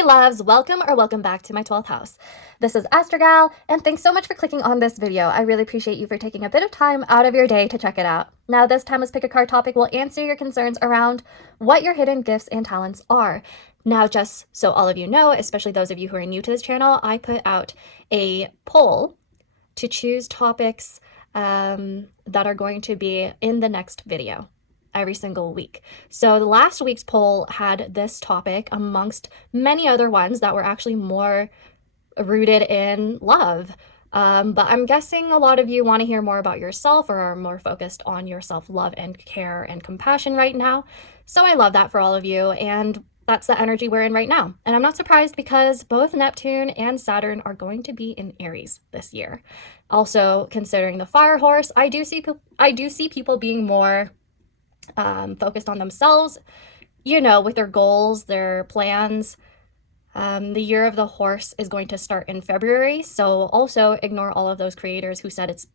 Hey loves, welcome back to my 12th house. This is ASTROG L, and thanks so much for clicking on this video. I really appreciate you for taking a bit of time out of your day to check it out. Now this timeless pick a card topic will answer your concerns around what your hidden gifts and talents are. Now just so all of you know, especially those of you who are new to this channel, I put out a poll to choose topics that are going to be in the next video every single week. So the last week's poll had this topic amongst many other ones that were actually more rooted in love. But I'm guessing a lot of you want to hear more about yourself or are more focused on your self-love and care and compassion right now. So I love that for all of you, and that's the energy we're in right now. And I'm not surprised because both Neptune and Saturn are going to be in Aries this year. Also, considering the fire horse, I do see people being more focused on themselves, you know, with their goals, their plans. The year of the horse is going to start in February, so also ignore all of those creators who said it's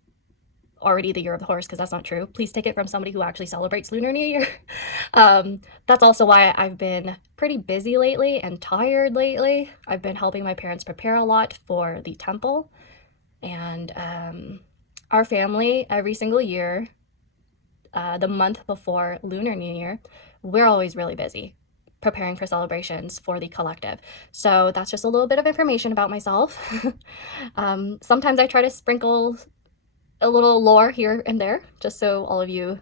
already the year of the horse, because that's not true. Please take it from somebody who actually celebrates Lunar New Year. That's also why I've been pretty busy lately and tired lately. I've been helping my parents prepare a lot for the temple, and our family every single year, the month before Lunar New Year, we're always really busy preparing for celebrations for the collective. So that's just a little bit of information about myself. Sometimes I try to sprinkle a little lore here and there, just so all of you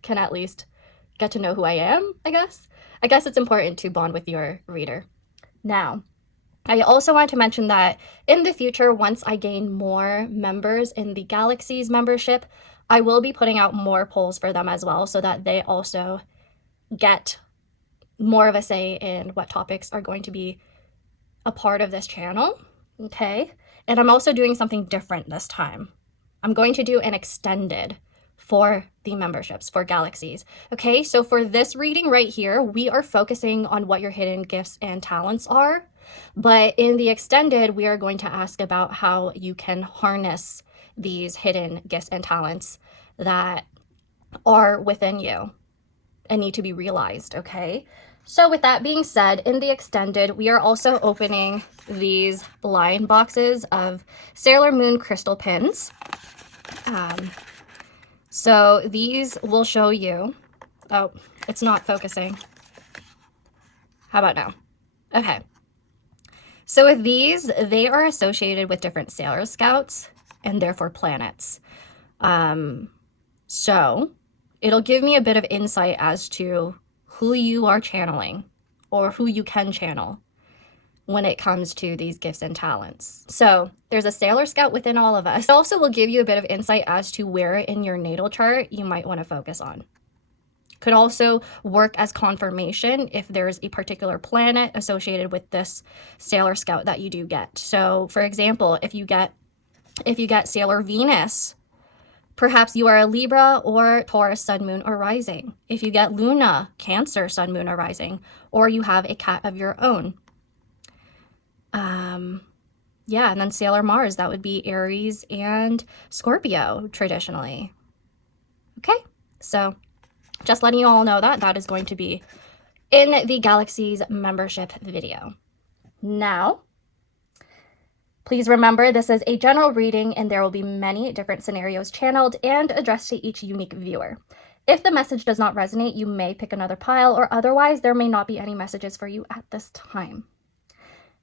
can at least get to know who I am, I guess. I guess it's important to bond with your reader. Now, I also want to mention that in the future, once I gain more members in the LAXIES membership, I will be putting out more polls for them as well, so that they also get more of a say in what topics are going to be a part of this channel, okay? And I'm also doing something different this time. I'm going to do an extended for the memberships, for LAXIES, okay? So for this reading right here, we are focusing on what your hidden gifts and talents are, but in the extended, we are going to ask about how you can harness these hidden gifts and talents that are within you and need to be realized, okay? So with that being said, in the extended, we are also opening these line boxes of Sailor Moon crystal pins. So these will show you, oh, it's not focusing. How about now? Okay. So with these, they are associated with different Sailor Scouts and therefore planets. So it'll give me a bit of insight as to who you are channeling or who you can channel when it comes to these gifts and talents. So there's a Sailor Scout within all of us. It also will give you a bit of insight as to where in your natal chart you might want to focus on. Could also work as confirmation if there's a particular planet associated with this Sailor Scout that you do get. So for example, if you get Sailor Venus, perhaps you are a Libra or Taurus sun, moon, or rising. If you get Luna, Cancer sun, moon, or rising, or you have a cat of your own. Yeah, and then Sailor Mars, that would be Aries and Scorpio traditionally. Okay, so just letting you all know that that is going to be in the LAXIES membership video. Now, please remember this is a general reading and there will be many different scenarios channeled and addressed to each unique viewer. If the message does not resonate, you may pick another pile, or otherwise there may not be any messages for you at this time.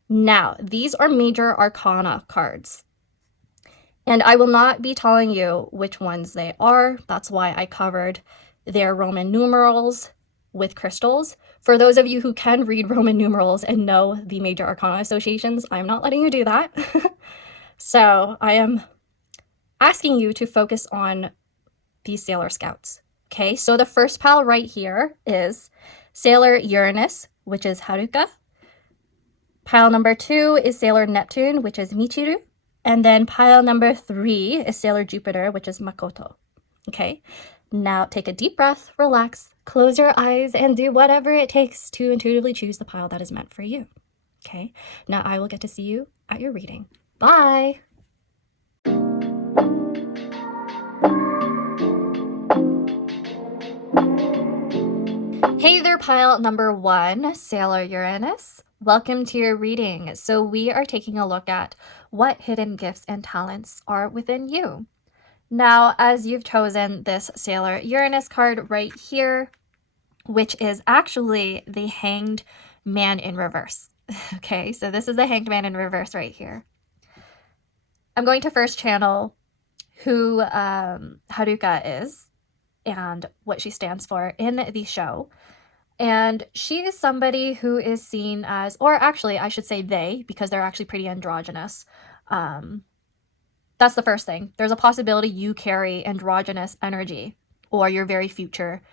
Now, these are major arcana cards, and I will not be telling you which ones they are. That's why I covered their Roman numerals with crystals. For those of you who can read Roman numerals and know the major arcana associations, I'm not letting you do that. So I am asking you to focus on these Sailor Scouts. Okay, so the first pile right here is Sailor Uranus, which is Haruka. Pile number 2 is Sailor Neptune, which is Michiru. And then pile number 3 is Sailor Jupiter, which is Makoto. Okay, now take a deep breath, relax, close your eyes, and do whatever it takes to intuitively choose the pile that is meant for you. Okay, now I will get to see you at your reading. Bye! Hey there, pile number 1, Sailor Uranus. Welcome to your reading. So we are taking a look at what hidden gifts and talents are within you. Now, as you've chosen this Sailor Uranus card right here, which is actually the Hanged Man in reverse. Okay, so this is the Hanged Man in reverse right here. I'm going to first channel who Haruka is and what she stands for in the show. And she is somebody who is seen as, or actually I should say they, because they're actually pretty androgynous. That's the first thing. There's a possibility you carry androgynous energy, or you're very future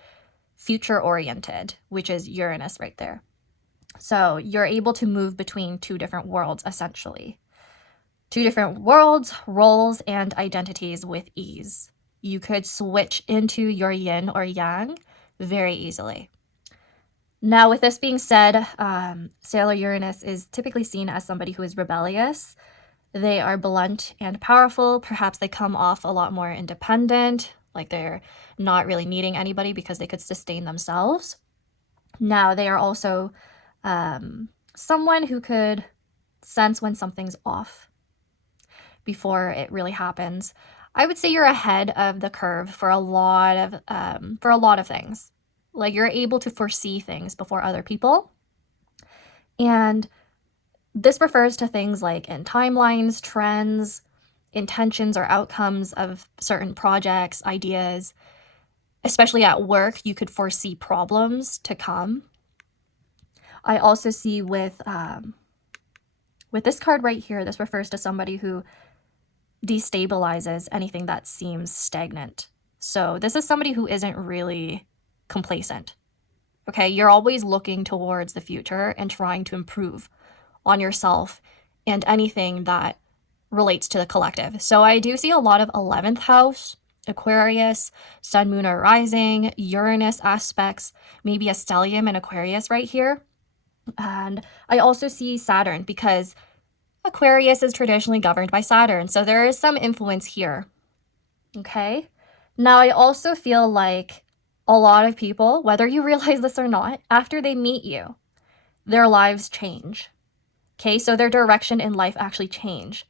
oriented, which is Uranus right there. So you're able to move between two different worlds, essentially. Two different worlds, roles, and identities with ease. You could switch into your yin or yang very easily. Now, with this being said, Sailor Uranus is typically seen as somebody who is rebellious. They are blunt and powerful. Perhaps they come off a lot more independent, like they're not really needing anybody because they could sustain themselves. Now, they are also someone who could sense when something's off before it really happens. I would say you're ahead of the curve for a lot of things. Like, you're able to foresee things before other people. And this refers to things like in timelines, trends, intentions, or outcomes of certain projects, ideas. Especially at work, you could foresee problems to come. I also see with this card right here, this refers to somebody who destabilizes anything that seems stagnant. So this is somebody who isn't really complacent. Okay, you're always looking towards the future and trying to improve on yourself and anything that relates to the collective. So I do see a lot of 11th house, Aquarius, Sun, Moon, or Rising, Uranus aspects, maybe a stellium in Aquarius right here. And I also see Saturn because Aquarius is traditionally governed by Saturn. So there is some influence here. Okay. Now I also feel like a lot of people, whether you realize this or not, after they meet you, their lives change. Okay, so their direction in life actually change.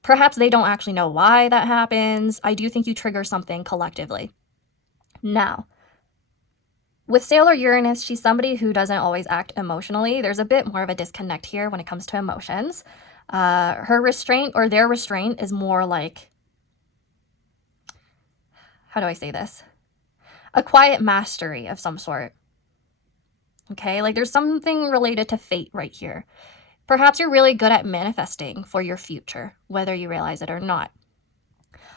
Perhaps they don't actually know why that happens. I do think you trigger something collectively. Now, with Sailor Uranus, she's somebody who doesn't always act emotionally. There's a bit more of a disconnect here when it comes to emotions. Her restraint or their restraint is more like, how do I say this? A quiet mastery of some sort. Okay, like there's something related to fate right here. Perhaps you're really good at manifesting for your future, whether you realize it or not.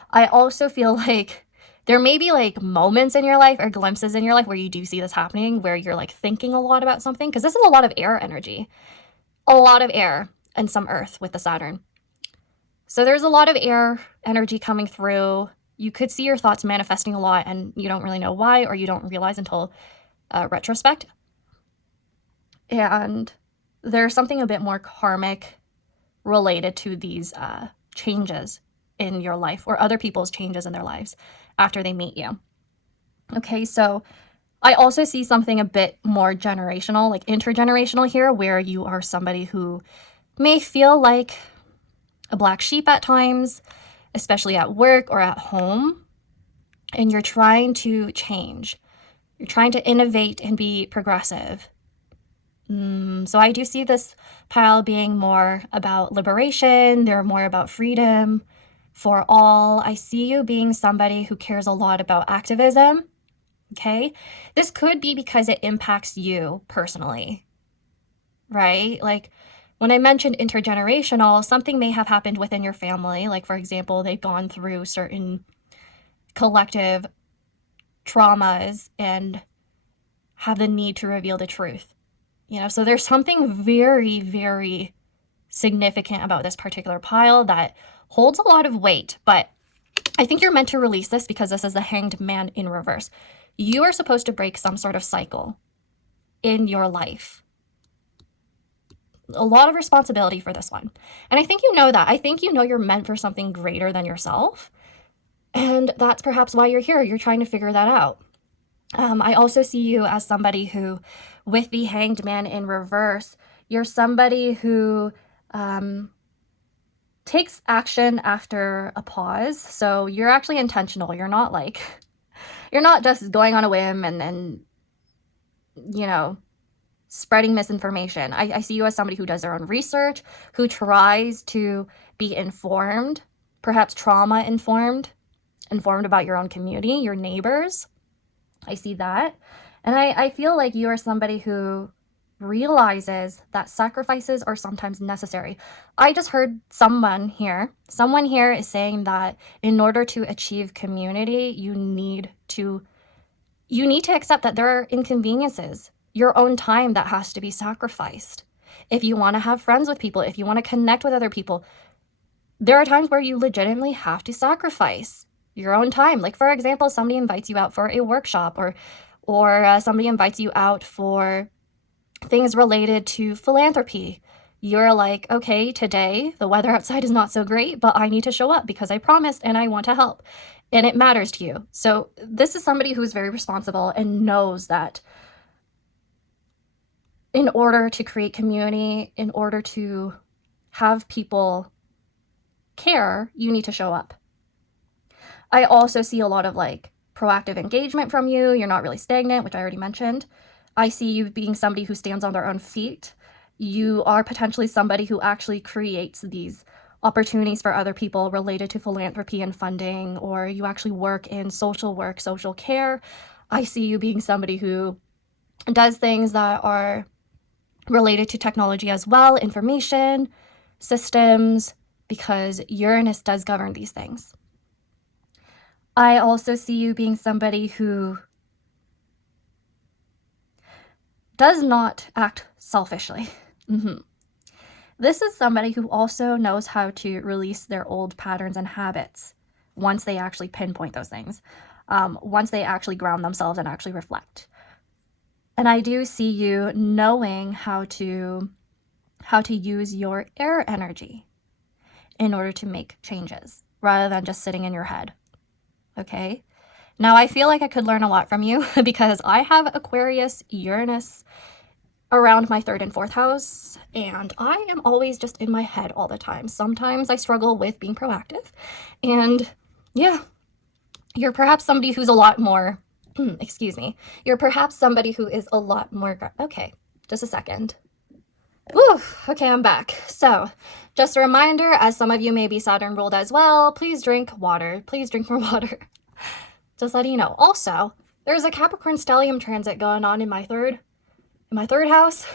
I also feel like there may be like moments in your life or glimpses in your life where you do see this happening, where you're like thinking a lot about something, because this is a lot of air energy. A lot of air and some earth with the Saturn. So there's a lot of air energy coming through. You could see your thoughts manifesting a lot and you don't really know why, or you don't realize until retrospect. And there's something a bit more karmic related to these changes in your life or other people's changes in their lives after they meet you. Okay, so I also see something a bit more generational, like intergenerational here, where you are somebody who may feel like a black sheep at times, especially at work or at home, and you're trying to change. You're trying to innovate and be progressive. So I do see this pile being more about liberation. They're more about freedom for all. I see you being somebody who cares a lot about activism. Okay, this could be because it impacts you personally, right? Like when I mentioned intergenerational, something may have happened within your family. Like, for example, they've gone through certain collective traumas and have the need to reveal the truth. You know, so there's something very, very significant about this particular pile that holds a lot of weight, but I think you're meant to release this because this is the Hanged Man in reverse. You are supposed to break some sort of cycle in your life. A lot of responsibility for this one. And I think you know that. I think you know you're meant for something greater than yourself. And that's perhaps why you're here. You're trying to figure that out. I also see you as somebody who, with the Hanged Man in reverse, You're somebody who takes action after a pause. So you're actually intentional. You're not like, you're not just going on a whim and you know, spreading misinformation. I see you as somebody who does their own research, who tries to be informed, perhaps trauma informed about your own community, your neighbors. I see that. And I feel like you are somebody who realizes that sacrifices are sometimes necessary. I just heard someone here is saying that in order to achieve community, you need to accept that there are inconveniences, your own time that has to be sacrificed. If you want to have friends with people, if you want to connect with other people, there are times where you legitimately have to sacrifice your own time. Like, for example, somebody invites you out for a workshop, or somebody invites you out for things related to philanthropy. You're like, okay, today the weather outside is not so great, but I need to show up because I promised and I want to help. And it matters to you. So this is somebody who's very responsible and knows that in order to create community, in order to have people care, you need to show up. I also see a lot of like proactive engagement from you. You're not really stagnant, which I already mentioned. I see you being somebody who stands on their own feet. You are potentially somebody who actually creates these opportunities for other people related to philanthropy and funding, or you actually work in social work, social care. I see you being somebody who does things that are related to technology as well, information, systems, because Uranus does govern these things. I also see you being somebody who does not act selfishly. This is somebody who also knows how to release their old patterns and habits once they actually pinpoint those things, once they actually ground themselves and actually reflect. And I do see you knowing how to use your air energy in order to make changes rather than just sitting in your head. Okay? Now, I feel like I could learn a lot from you because I have Aquarius, Uranus around my 3rd and 4th house, and I am always just in my head all the time. Sometimes I struggle with being proactive, and yeah, you're perhaps somebody who's a lot more, you're perhaps somebody who is a lot more, okay, just a second. Whew, okay, I'm back. So, just a reminder, as some of you may be Saturn ruled as well, please drink water. Please drink more water. Just letting you know. Also, there's a Capricorn stellium transit going on in my third house.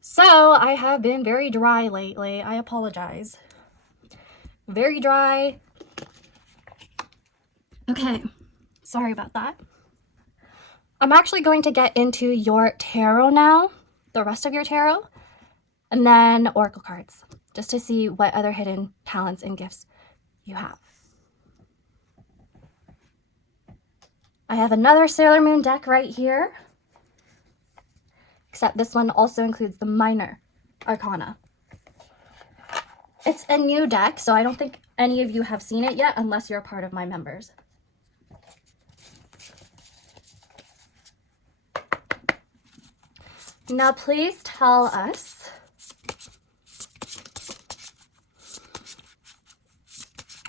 So I have been very dry lately. I apologize. Very dry. Okay, sorry about that. I'm actually going to get into your tarot now, the rest of your tarot, and then oracle cards, just to see what other hidden talents and gifts you have. I have another Sailor Moon deck right here, except this one also includes the minor arcana. It's a new deck, so I don't think any of you have seen it yet unless you're a part of my members. Now please tell us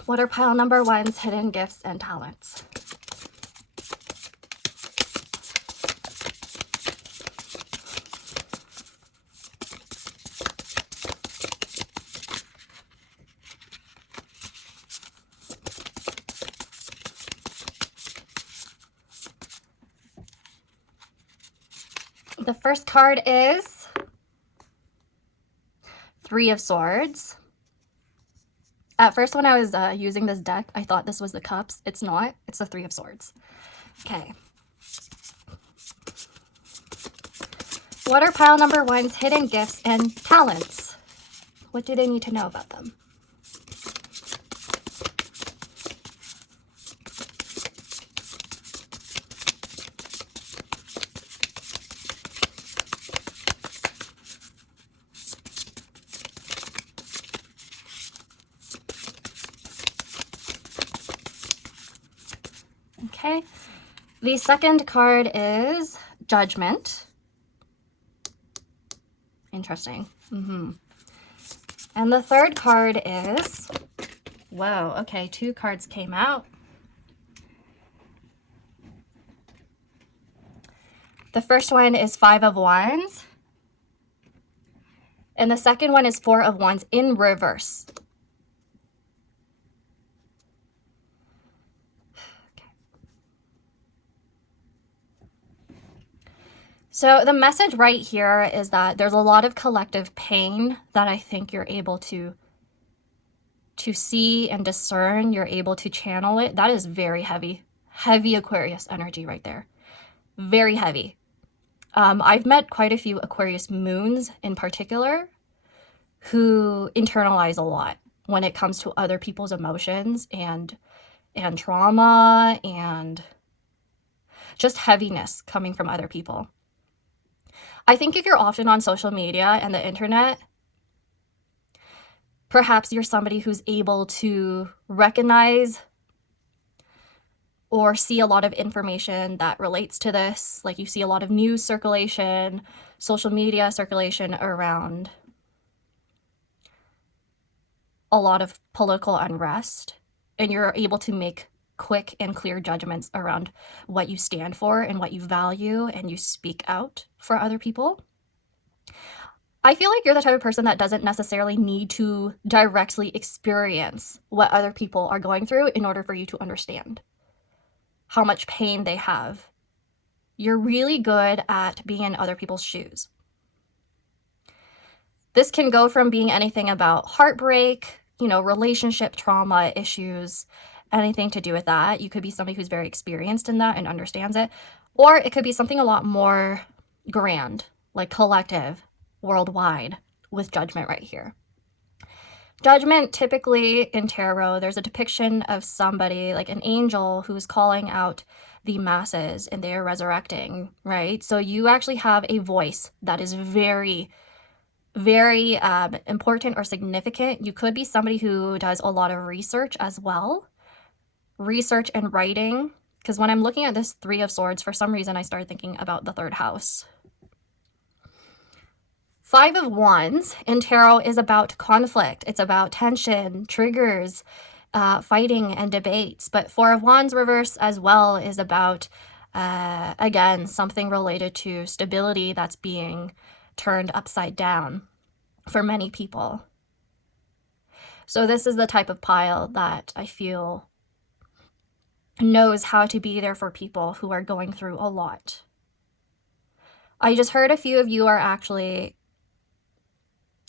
what are pile number 1's hidden gifts and talents? The first card is 3 of Swords. At first, when I was using this deck, I thought this was the Cups. It's not. It's the 3 of Swords. Okay. What are pile number 1's hidden gifts and talents? What do they need to know about them? Okay, the second card is Judgment. Interesting. And the third card is, whoa, okay, 2 cards came out. The first one is 5 of Wands. And the second one is 4 of Wands in reverse. Okay. So the message right here is that there's a lot of collective pain that I think you're able to see and discern. You're able to channel it. That is very heavy, heavy Aquarius energy right there. Very heavy. I've met quite a few Aquarius moons in particular who internalize a lot when it comes to other people's emotions and trauma and just heaviness coming from other people. I think if you're often on social media and the internet, perhaps you're somebody who's able to recognize or see a lot of information that relates to this. Like you see a lot of news circulation, social media circulation around a lot of political unrest, and you're able to make quick and clear judgments around what you stand for and what you value, and you speak out for other people. I feel like you're the type of person that doesn't necessarily need to directly experience what other people are going through in order for you to understand how much pain they have. You're really good at being in other people's shoes. This can go from being anything about heartbreak, you know, relationship trauma issues, anything to do with that. You could be somebody who's very experienced in that and understands it. Or it could be something a lot more grand, like collective, worldwide, with Judgment right here. Judgment, typically in tarot, there's a depiction of somebody, like an angel, who's calling out the masses and they are resurrecting, right? So you actually have a voice that is very, very important or significant. You could be somebody who does a lot of research as well. Research and writing. Because when I'm looking at this 3 of Swords, for some reason I started thinking about the 3rd house. 5 of Wands in tarot is about conflict. It's about tension, triggers, fighting, and debates. But 4 of Wands reverse as well is about, again, something related to stability that's being turned upside down for many people. So this is the type of pile that I feel knows how to be there for people who are going through a lot. I just heard a few of you are actually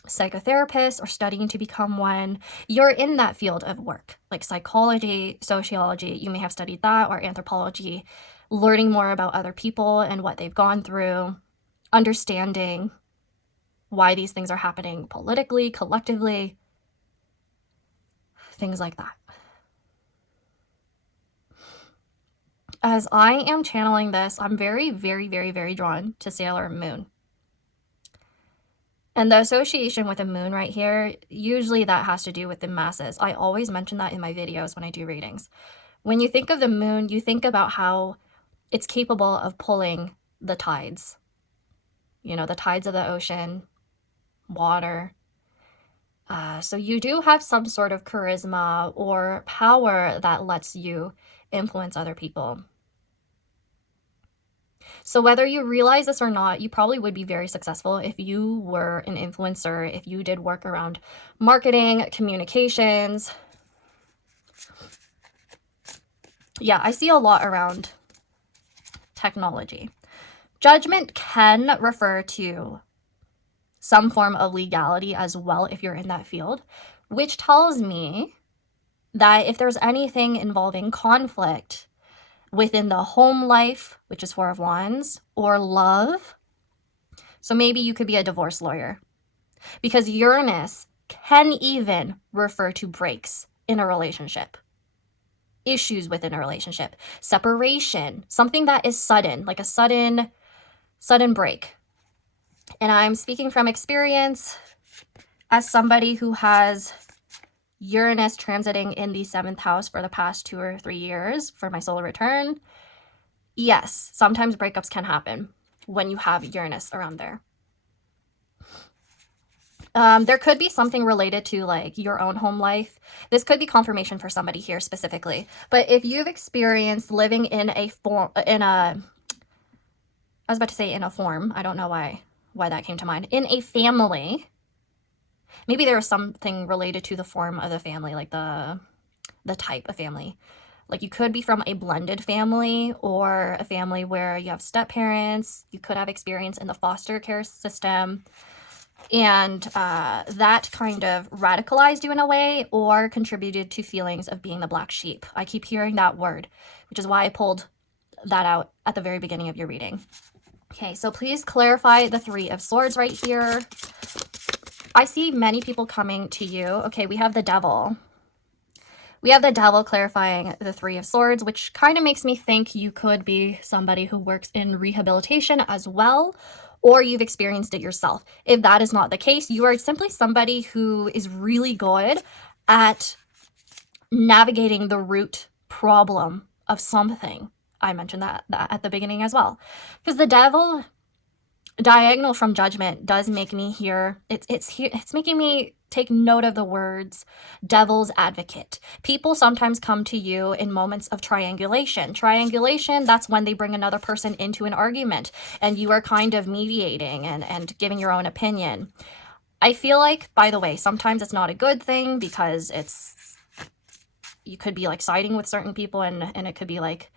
psychotherapists or studying to become one. You're in that field of work, like psychology, sociology. You may have studied that, or anthropology, learning more about other people and what they've gone through, understanding why these things are happening politically, collectively, things like that. As I am channeling this, I'm very, very, very, very drawn to Sailor Moon. And the association with the moon right here, usually that has to do with the masses. I always mention that in my videos when I do readings. When you think of the moon, you think about how it's capable of pulling the tides. You know, the tides of the ocean, water. So you do have some sort of charisma or power that lets you influence other people. So whether you realize this or not, you probably would be very successful if you were an influencer, if you did work around marketing, communications. Yeah, I see a lot around technology. Judgment can refer to some form of legality as well if you're in that field, which tells me that if there's anything involving conflict within the home life, which is 4 of Wands, or love, so maybe you could be a divorce lawyer, because Uranus can even refer to breaks in a relationship, issues within a relationship, separation, something that is sudden, like a sudden break. And I'm speaking from experience as somebody who has Uranus transiting in the 7th house for the past 2 or 3 years for my solar return. Yes, sometimes breakups can happen when you have Uranus around there. There could be something related to like your own home life. This could be confirmation for somebody here specifically. But if you've experienced living in a form, I was about to say in a form. I don't know why that came to mind. In a family, maybe there was something related to the form of the family, like the type of family. Like you could be from a blended family or a family where you have step parents. You could have experience in the foster care system. And that kind of radicalized you in a way or contributed to feelings of being the black sheep. I keep hearing that word, which is why I pulled that out at the very beginning of your reading. Okay, so please clarify the Three of Swords right here. I see many people coming to you. Okay, we have the Devil. We have the Devil clarifying the Three of Swords, which kind of makes me think you could be somebody who works in rehabilitation as well, or you've experienced it yourself. If that is not the case, you are simply somebody who is really good at navigating the root problem of something. I mentioned that at the beginning as well. Because the Devil, diagonal from Judgment, does make me hear, it's making me take note of the words devil's advocate. People sometimes come to you in moments of triangulation. Triangulation, that's when they bring another person into an argument and you are kind of mediating and giving your own opinion. I feel like, by the way, sometimes it's not a good thing because you could be like siding with certain people and it could be like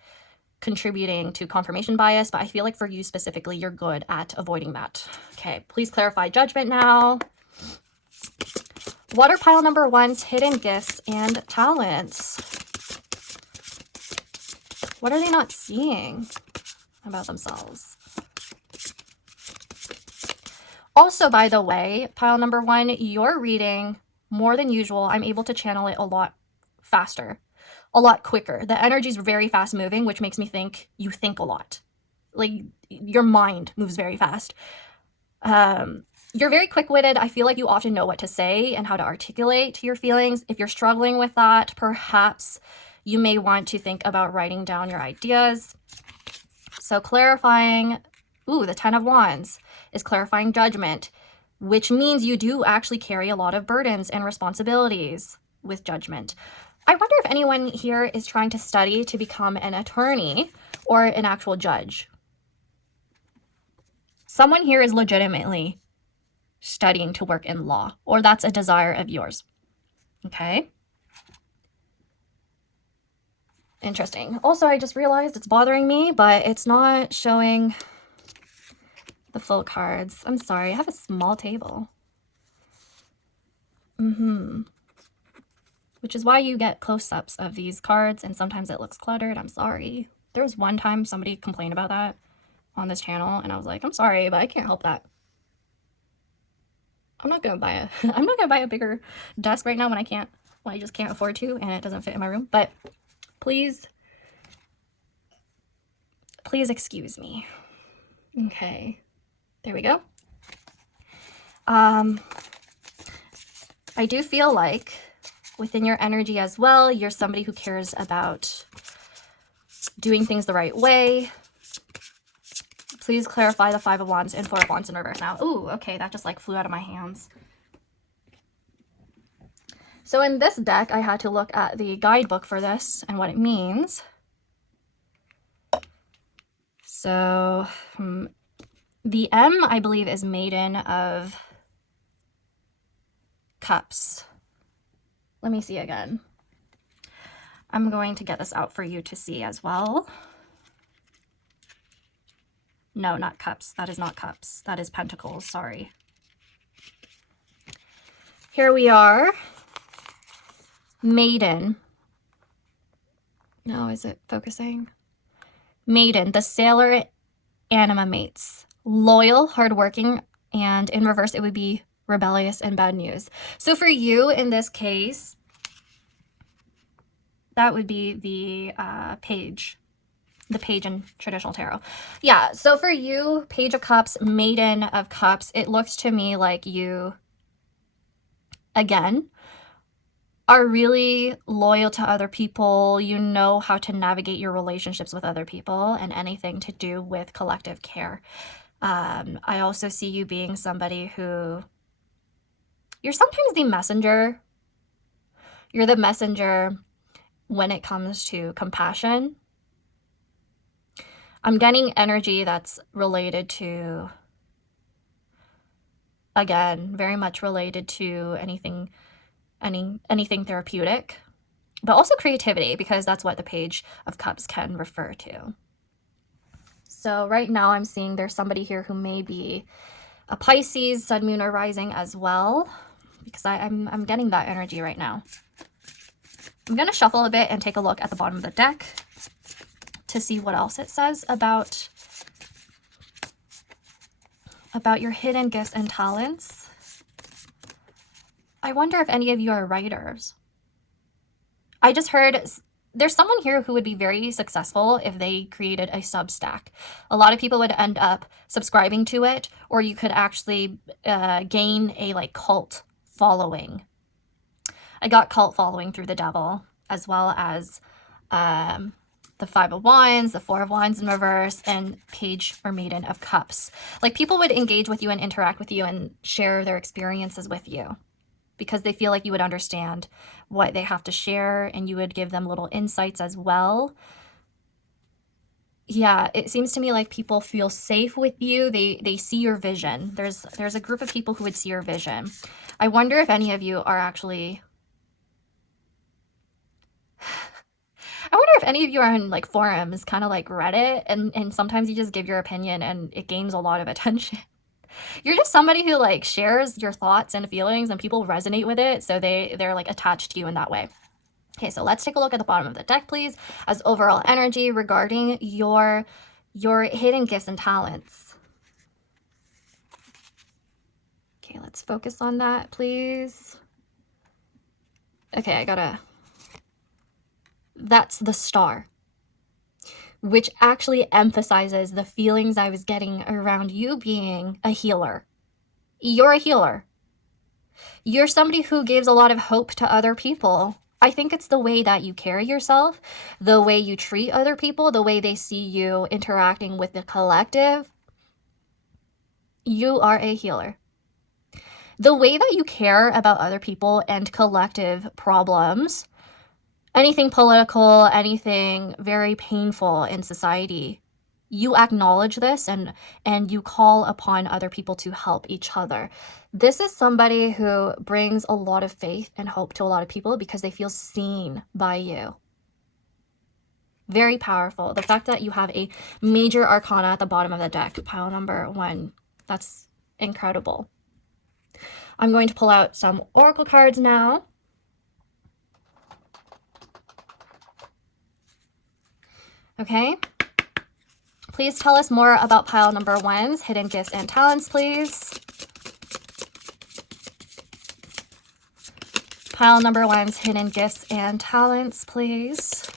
contributing to confirmation bias, but I feel like for you specifically, you're good at avoiding that. Okay, please clarify Judgment now. Water pile number 1's hidden gifts and talents. What are they not seeing about themselves? Also, by the way, pile number 1, your reading, more than usual, I'm able to channel it a lot faster, a lot quicker. The energy is very fast moving, which makes me think you think a lot. Like your mind moves very fast. You're very quick-witted. I feel like you often know what to say and how to articulate your feelings. If you're struggling with that, perhaps you may want to think about writing down your ideas. So clarifying, the 10 of Wands is clarifying Judgment, which means you do actually carry a lot of burdens and responsibilities with Judgment. I wonder if anyone here is trying to study to become an attorney or an actual judge. Someone here is legitimately studying to work in law, or that's a desire of yours. Okay. Interesting. Also, I just realized it's bothering me, but it's not showing the full cards. I'm sorry. I have a small table. Which is why you get close-ups of these cards, and sometimes it looks cluttered. I'm sorry. There was one time somebody complained about that on this channel, and I was like, I'm sorry, but I can't help that. I'm not gonna buy a bigger desk right now when I just can't afford to, and it doesn't fit in my room. But please excuse me. Okay, there we go. I do feel like within your energy as well, you're somebody who cares about doing things the right way. Please clarify the 5 of Wands and 4 of Wands in reverse now. Ooh, okay, that just like flew out of my hands. So in this deck, I had to look at the guidebook for this and what it means. So the M, I believe, is Maiden of Cups. Let me see again. I'm going to get this out for you to see as well. No, not Cups. That is not Cups. That is Pentacles. Sorry. Here we are. Maiden. No, is it focusing? Maiden, the sailor anima mates. Loyal, hardworking, and in reverse, it would be rebellious and bad news. So for you, in this case, that would be the page. The page in traditional tarot. Yeah, so for you, Page of Cups, Maiden of Cups, it looks to me like you, again, are really loyal to other people. You know how to navigate your relationships with other people and anything to do with collective care. I also see you being somebody who You're sometimes the messenger. You're the messenger when it comes to compassion. I'm getting energy that's related to, again, very much related to anything therapeutic, but also creativity, because that's what the Page of Cups can refer to. So right now I'm seeing there's somebody here who may be a Pisces, Sun, Moon, or Rising as well, because I'm getting that energy right now. I'm going to shuffle a bit and take a look at the bottom of the deck to see what else it says about your hidden gifts and talents. I wonder if any of you are writers. I just heard there's someone here who would be very successful if they created a Substack. A lot of people would end up subscribing to it, or you could actually gain a like cult following. I got cult following through the Devil, as well as the Five of Wands, the Four of Wands in reverse, and Page or Maiden of Cups. Like, people would engage with you and interact with you and share their experiences with you because they feel like you would understand what they have to share, and you would give them little insights as well. Yeah, it seems to me like people feel safe with you. They see your vision. There's a group of people who would see your vision. I wonder if any of you are actually... I wonder if any of you are in like forums, kind of like Reddit, and sometimes you just give your opinion and it gains a lot of attention. You're just somebody who like shares your thoughts and feelings, and people resonate with it, so they're like attached to you in that way. Okay, so let's take a look at the bottom of the deck, please, as overall energy regarding your hidden gifts and talents. Okay, let's focus on that, please. Okay, that's the Star, which actually emphasizes the feelings I was getting around you being a healer. You're a healer. You're somebody who gives a lot of hope to other people. I think it's the way that you carry yourself, the way you treat other people, the way they see you interacting with the collective. You are a healer. The way that you care about other people and collective problems, anything political, anything very painful in society, you acknowledge this and you call upon other people to help each other. This is somebody who brings a lot of faith and hope to a lot of people because they feel seen by you. Very powerful. The fact that you have a major arcana at the bottom of the deck, pile number 1, that's incredible. I'm going to pull out some oracle cards now. Okay. Please tell us more about pile number 1's hidden gifts and talents, please. Pile number 1's hidden gifts and talents, please.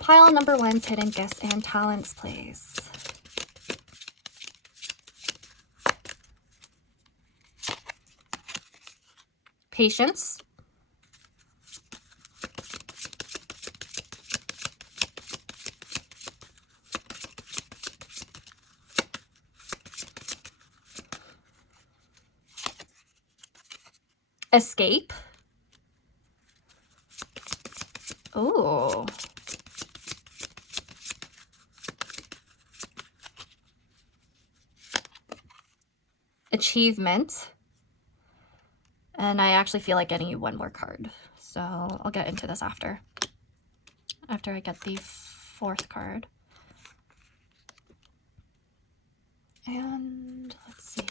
Pile number 1's hidden gifts and talents, please. Patience. Escape. Oh. Achievement. And I actually feel like getting you one more card. So I'll get into this after I get the 4th card. And let's see.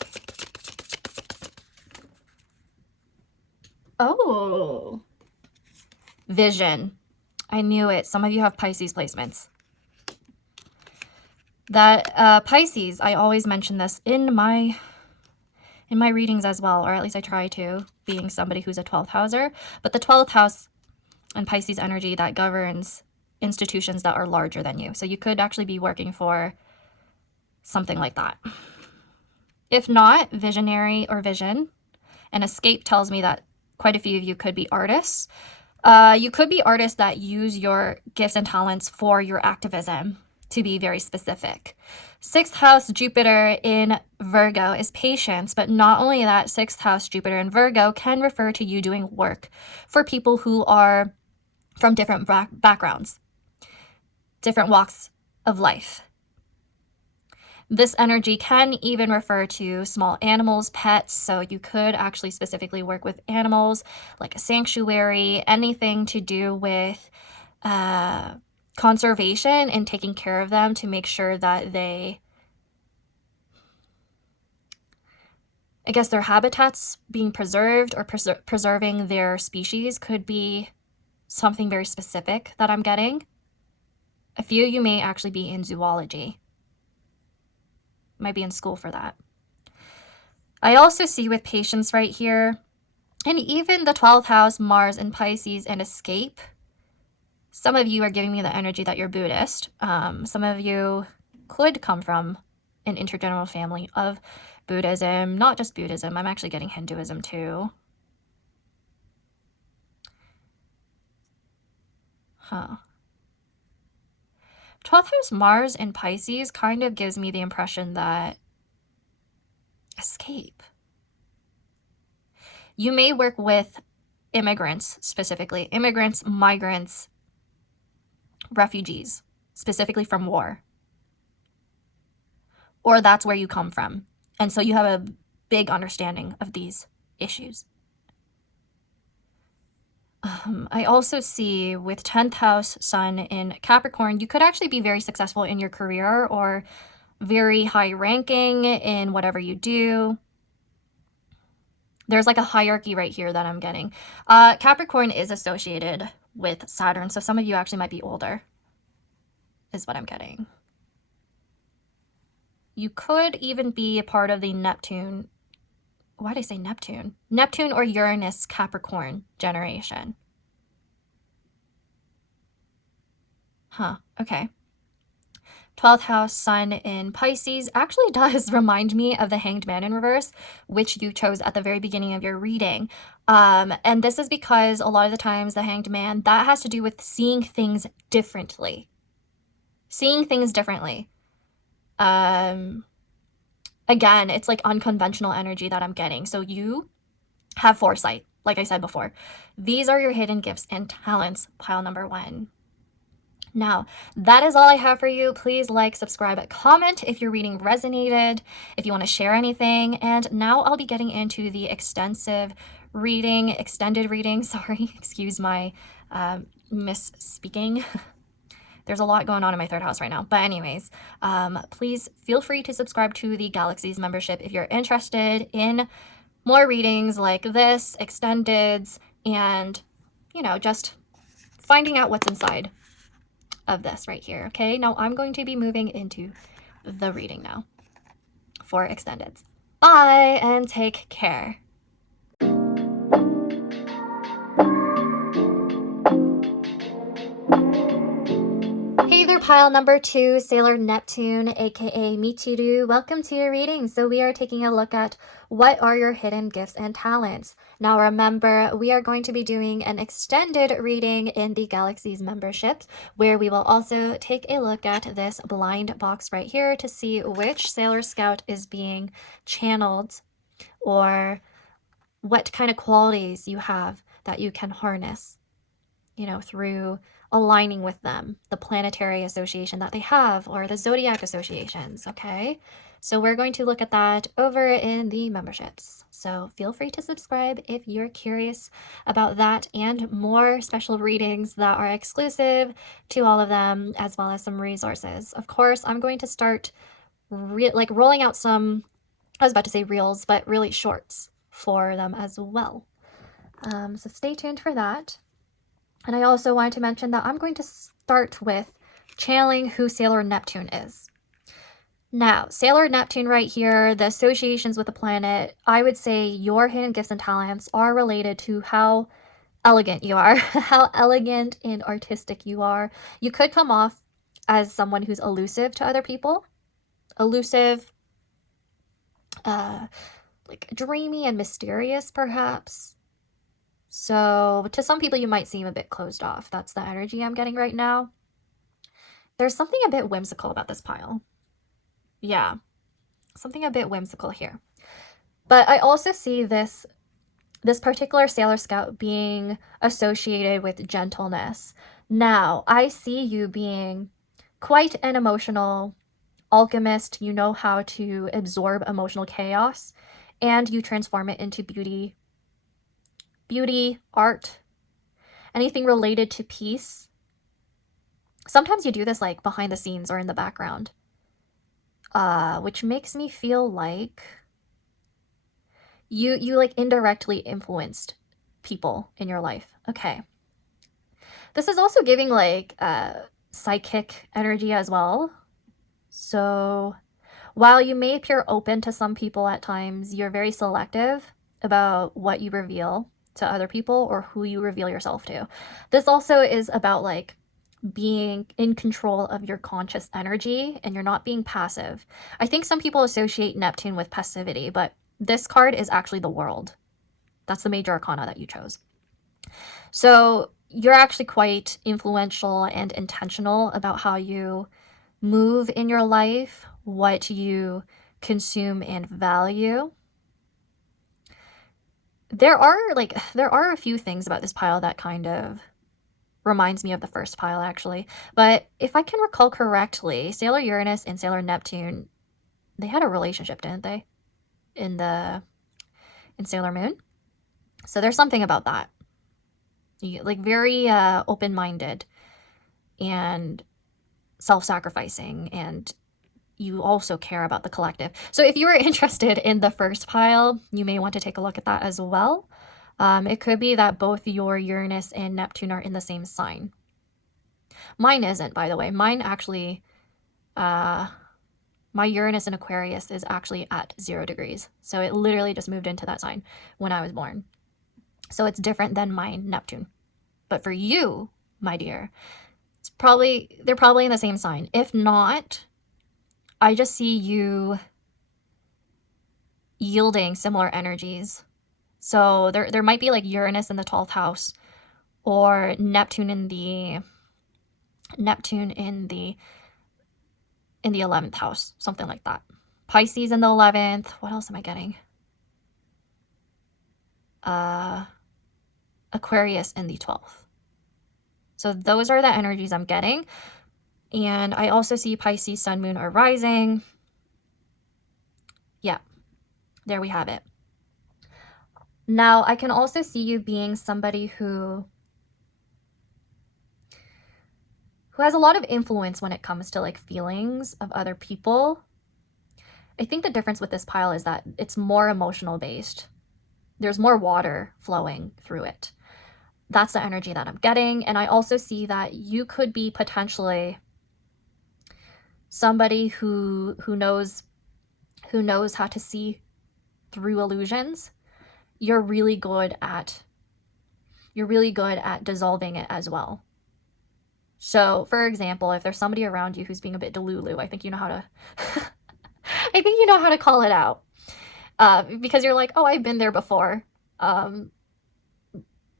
Oh, vision. I knew it. Some of you have Pisces placements. That Pisces, I always mention this in my readings as well, or at least I try to, being somebody who's a 12th houser. But the 12th house and Pisces energy, that governs institutions that are larger than you. So you could actually be working for something like that. If not, visionary or vision. And escape tells me that quite a few of you could be artists. You could be artists that use your gifts and talents for your activism. to be very specific. 6th house Jupiter in Virgo is patience, but not only that, 6th house Jupiter in Virgo can refer to you doing work for people who are from different backgrounds, different walks of life. This energy can even refer to small animals, pets, so you could actually specifically work with animals, like a sanctuary, anything to do with conservation and taking care of them to make sure that they, I guess, their habitats being preserved or preserving their species could be something very specific that I'm getting. A few of you may actually be in zoology. Might be in school for that. I also see with patience right here, and even the 12th house, Mars in Pisces and escape. Some of you are giving me the energy that you're Buddhist. Some of you could come from an intergeneral family of Buddhism, not just Buddhism. I'm actually getting Hinduism too. 12th house Mars in Pisces kind of gives me the impression that escape. You may work with immigrants, specifically immigrants, migrants, refugees, specifically from war. Or that's where you come from. And so you have a big understanding of these issues. I also see with 10th house Sun in Capricorn, you could actually be very successful in your career or very high ranking in whatever you do. There's like a hierarchy right here that I'm getting. Capricorn is associated with Saturn, so some of you actually might be older, is what I'm getting. You could even be a part of the Neptune. Why did I say Neptune? Neptune or Uranus Capricorn generation. Okay. 12th house Sun in Pisces actually does remind me of the Hanged Man in reverse, which you chose at the very beginning of your reading. And this is because a lot of the times the Hanged Man, that has to do with seeing things differently. Seeing things differently. Again, it's like unconventional energy that I'm getting. So you have foresight, like I said before. These are your hidden gifts and talents, pile number 1. Now, that is all I have for you. Please like, subscribe, comment if your reading resonated, if you want to share anything. And now I'll be getting into the extended reading. Sorry, excuse my misspeaking. There's a lot going on in my 3rd house right now. But anyways, please feel free to subscribe to the Galaxies membership if you're interested in more readings like this, extendeds, and, you know, just finding out what's inside of this right here. Okay, now I'm going to be moving into the reading now for extendeds. Bye and take care. Hey there, pile number 2, Sailor Neptune, aka Michiru. Welcome to your reading. So we are taking a look at what are your hidden gifts and talents. Now remember, we are going to be doing an extended reading in the Galaxies membership, where we will also take a look at this blind box right here to see which Sailor Scout is being channeled or what kind of qualities you have that you can harness, you know, through aligning with them, the planetary association that they have, or the zodiac associations, okay? So we're going to look at that over in the memberships. So feel free to subscribe if you're curious about that and more special readings that are exclusive to all of them, as well as some resources. Of course, I'm going to start rolling out some, I was about to say reels, but really shorts for them as well. So stay tuned for that. And I also wanted to mention that I'm going to start with channeling who Sailor Neptune is. Now, Sailor Neptune right here, the associations with the planet, I would say your hidden gifts and talents are related to how elegant you are, how elegant and artistic you are. You could come off as someone who's elusive to other people. Elusive, like dreamy and mysterious, perhaps. So to some people, you might seem a bit closed off. That's the energy I'm getting right now. there's something a bit whimsical about this pile. Yeah, something a bit whimsical here. But I also see this particular Sailor Scout being associated with gentleness. Now, I see you being quite an emotional alchemist. You know how to absorb emotional chaos and you transform it into beauty, art, anything related to peace. Sometimes you do this like behind the scenes or in the background, which makes me feel like you like indirectly influenced people in your life. Okay. This is also giving like psychic energy as well. So while you may appear open to some people at times, you're very selective about what you reveal to other people or who you reveal yourself to. This also is about like being in control of your conscious energy and you're not being passive. I think some people associate Neptune with passivity, but this card is actually the World. That's the major arcana that you chose. So you're actually quite influential and intentional about how you move in your life, what you consume and value. There are a few things about this pile that kind of reminds me of the first pile, actually. But if I can recall correctly, Sailor Uranus and Sailor Neptune, they had a relationship, didn't they? In Sailor Moon. So there's something about that. Like very open-minded and self-sacrificing, and you also care about the collective. So if you were interested in the first pile, you may want to take a look at that as well. It could be that both your Uranus and Neptune are in the same sign. Mine isn't, by the way. Mine actually, my Uranus in Aquarius is actually at 0 degrees. So it literally just moved into that sign when I was born. So it's different than mine, Neptune. But for you, my dear, they're probably in the same sign. If not, I just see you yielding similar energies. So there might be like Uranus in the 12th house or Neptune in the 11th house, something like that. Pisces in the 11th. What else am I getting? Aquarius in the 12th. So those are the energies I'm getting. And I also see Pisces, Sun, Moon, or Rising. Yeah, there we have it. Now, I can also see you being somebody who has a lot of influence when it comes to like feelings of other people. I think the difference with this pile is that it's more emotional based. There's more water flowing through it. That's the energy that I'm getting. And I also see that you could be potentially somebody who knows how to see through illusions. You're really good at dissolving it as well. So, for example, if there's somebody around you who's being a bit delulu, I think you know how to call it out. Because you're like, oh, I've been there before.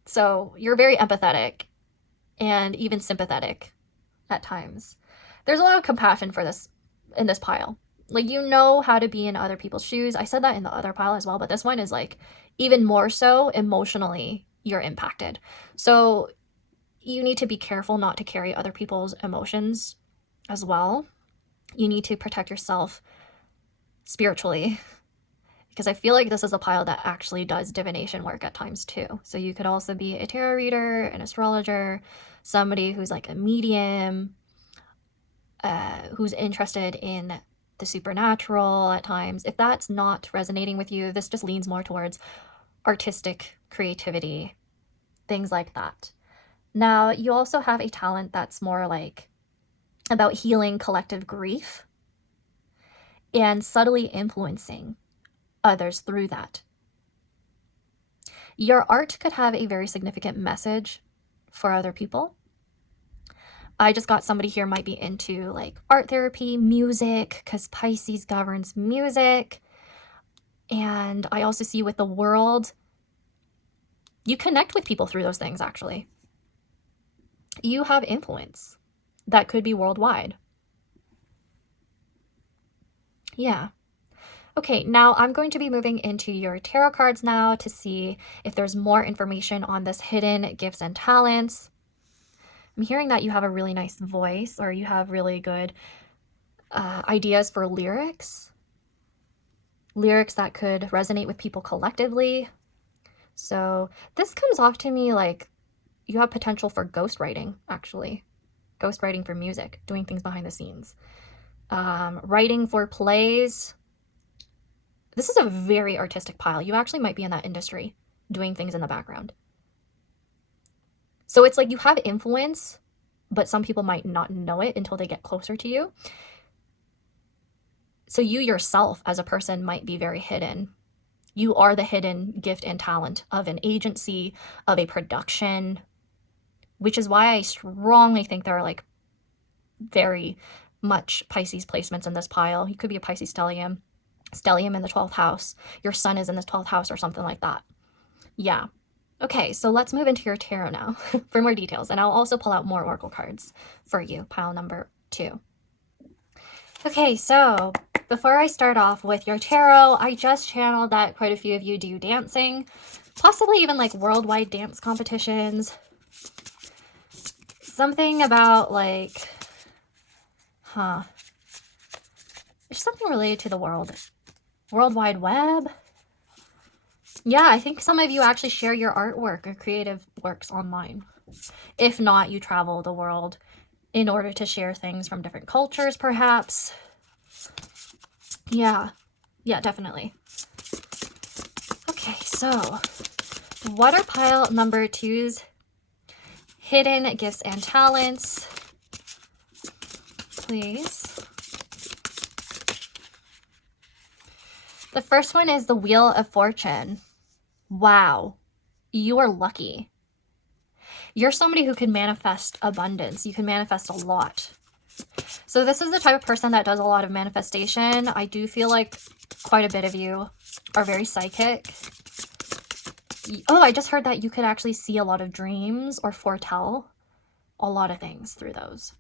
So you're very empathetic and even sympathetic at times. There's a lot of compassion for this in this pile. Like, you know how to be in other people's shoes. I said that in the other pile as well, but this one is like even more so emotionally you're impacted. So you need to be careful not to carry other people's emotions as well. You need to protect yourself spiritually, because I feel like this is a pile that actually does divination work at times too. So you could also be a tarot reader, an astrologer, somebody who's like a medium, who's interested in the supernatural at times. If that's not resonating with you, this just leans more towards artistic creativity, things like that. Now, you also have a talent that's more like about healing collective grief and subtly influencing others through that. Your art could have a very significant message for other people. I just got somebody here might be into like art therapy, music, because Pisces governs music. And I also see with the World, you connect with people through those things, actually. You have influence. that could be worldwide. Yeah. Okay, now I'm going to be moving into your tarot cards now to see if there's more information on this hidden gifts and talents. I'm hearing that you have a really nice voice, or you have really good ideas for lyrics that could resonate with people collectively. So this comes off to me like you have potential for ghostwriting, actually. Ghostwriting for music, doing things behind the scenes. Writing for plays. This is a very artistic pile. You actually might be in that industry, doing things in the background. So it's like you have influence, but some people might not know it until they get closer to you. So you yourself as a person might be very hidden. You are the hidden gift and talent of an agency, of a production, which is why I strongly think there are like very much Pisces placements in this pile. You could be a Pisces stellium in the 12th house. Your sun is in the 12th house or something like that. Yeah. Okay, so let's move into your tarot now for more details. And I'll also pull out more oracle cards for you, pile number 2. Okay, so before I start off with your tarot, I just channeled that quite a few of you do dancing, possibly even like worldwide dance competitions. Something about like, there's something related to the World Wide Web. Yeah, I think some of you actually share your artwork or creative works online. If not, you travel the world in order to share things from different cultures, perhaps. Yeah, definitely. Okay, so what are pile number 2's hidden gifts and talents? Please. The first one is the Wheel of Fortune. Wow, you are lucky. You're somebody who can manifest abundance. You can manifest a lot. So this is the type of person that does a lot of manifestation. I do feel like quite a bit of you are very psychic. Oh, I just heard that you could actually see a lot of dreams or foretell a lot of things through those.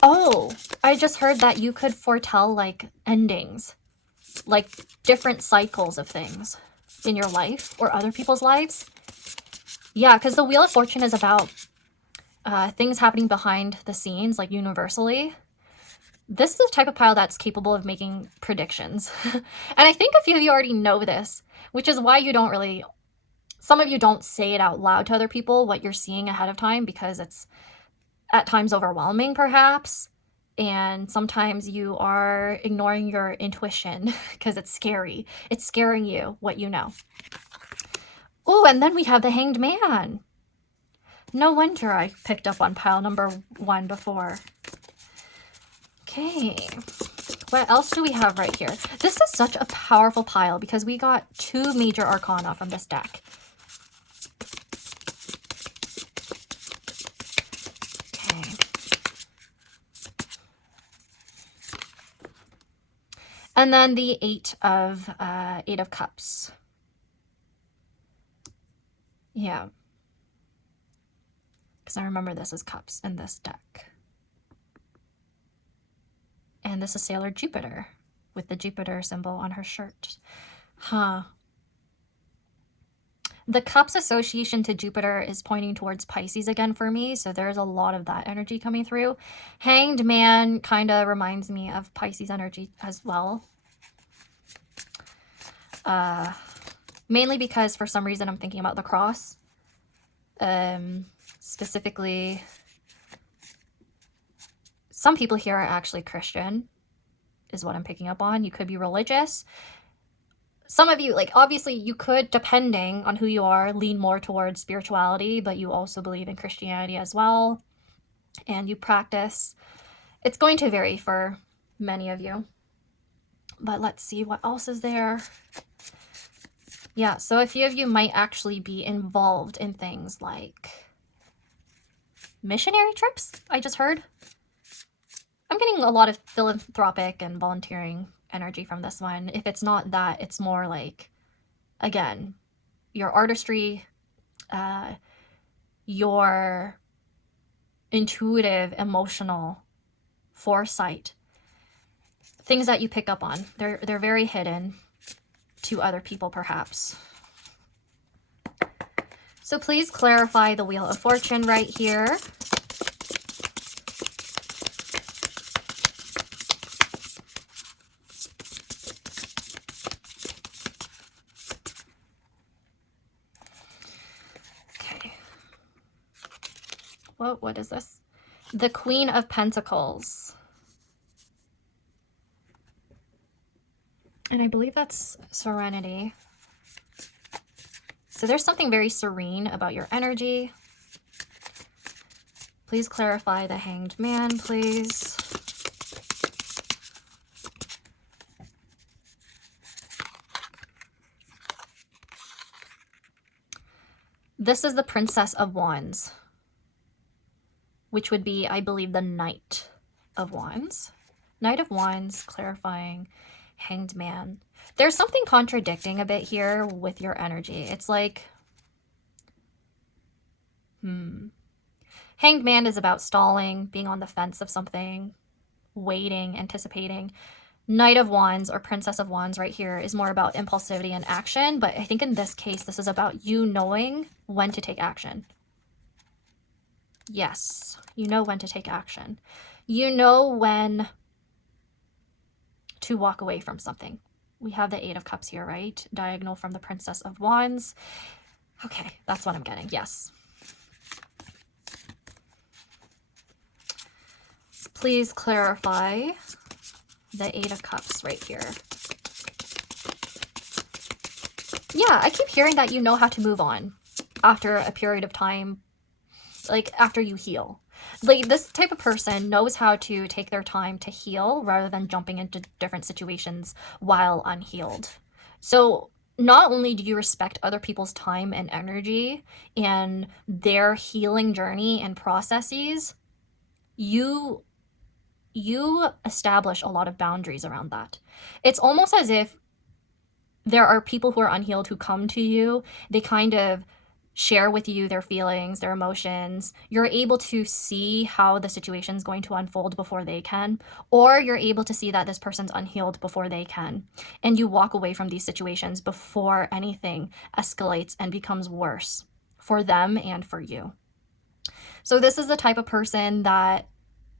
Oh, I just heard that you could foretell like endings, like different cycles of things in your life or other people's lives. Yeah, because the Wheel of Fortune is about things happening behind the scenes, like universally. This is the type of pile that's capable of making predictions. And I think a few of you already know this, which is why you don't really, some of you don't say it out loud to other people what you're seeing ahead of time, because it's at times overwhelming perhaps. And sometimes you are ignoring your intuition because it's scary. It's scaring you what you know. Oh, and then we have the Hanged Man. No wonder I picked up on pile number 1 before. Okay, what else do we have right here? This is such a powerful pile because we got 2 major arcana from this deck. Okay. And then the 8 of Cups. Yeah. Because I remember this as Cups in this deck. And this is Sailor Jupiter with the Jupiter symbol on her shirt. The Cups association to Jupiter is pointing towards Pisces again for me, so there's a lot of that energy coming through. Hanged Man kind of reminds me of Pisces energy as well. Mainly because for some reason I'm thinking about the cross. Specifically, some people here are actually Christian, is what I'm picking up on. You could be religious. Some of you, like, obviously you could, depending on who you are, lean more towards spirituality, but you also believe in Christianity as well, and you practice. It's going to vary for many of you. But let's see what else is there. Yeah, so a few of you might actually be involved in things like missionary trips, I just heard. I'm getting a lot of philanthropic and volunteering energy from this one. If it's not that, it's more like, again, your artistry, your intuitive, emotional foresight, things that you pick up on. They're very hidden to other people, perhaps. So please clarify the Wheel of Fortune right here. Okay. Whoa, what is this? The Queen of Pentacles. And I believe that's Serenity. So there's something very serene about your energy. Please clarify the Hanged Man, please. This is the Princess of Wands, which would be, I believe, the Knight of Wands. Knight of Wands, clarifying Hanged Man. There's something contradicting a bit here with your energy. It's like, Hanged Man is about stalling, being on the fence of something, waiting, anticipating. Knight of Wands or Princess of Wands right here is more about impulsivity and action, but I think in this case, this is about you knowing when to take action. Yes, you know when to take action. You know when to walk away from something. We have the Eight of Cups here, right? Diagonal from the Princess of Wands. Okay, that's what I'm getting. Yes. Please clarify the Eight of Cups right here. Yeah, I keep hearing that you know how to move on after a period of time, like after you heal. Like this type of person knows how to take their time to heal rather than jumping into different situations while unhealed. So not only do you respect other people's time and energy and their healing journey and processes, you establish a lot of boundaries around that. It's almost as if there are people who are unhealed who come to you. They kind of share with you their feelings, their emotions. You're able to see how the situation is going to unfold before they can, or you're able to see that this person's unhealed before they can. And you walk away from these situations before anything escalates and becomes worse for them and for you. So this is the type of person that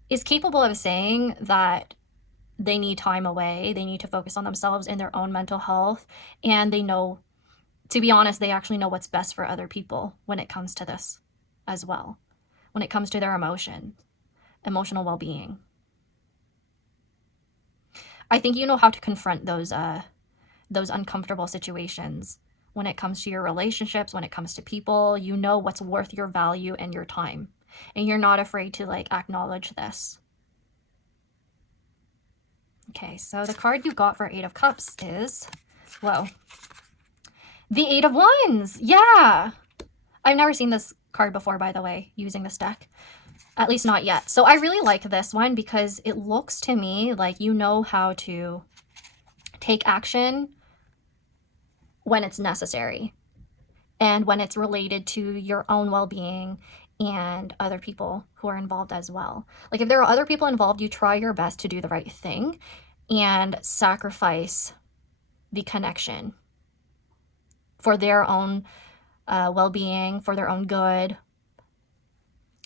is capable of saying that they need time away, they need to focus on themselves and their own mental health, and they know, to be honest, they actually know what's best for other people when it comes to this as well, when it comes to their emotional well-being. I think you know how to confront those uncomfortable situations when it comes to your relationships, when it comes to people. You know what's worth your value and your time, and you're not afraid to like acknowledge this. Okay, so the card you got for Eight of Cups is, whoa, the Eight of Wands. Yeah. I've never seen this card before, by the way, using this deck. At least not yet. So I really like this one because it looks to me like you know how to take action when it's necessary and when it's related to your own well-being and other people who are involved as well. Like if there are other people involved, you try your best to do the right thing and sacrifice the connection for their own well-being, for their own good,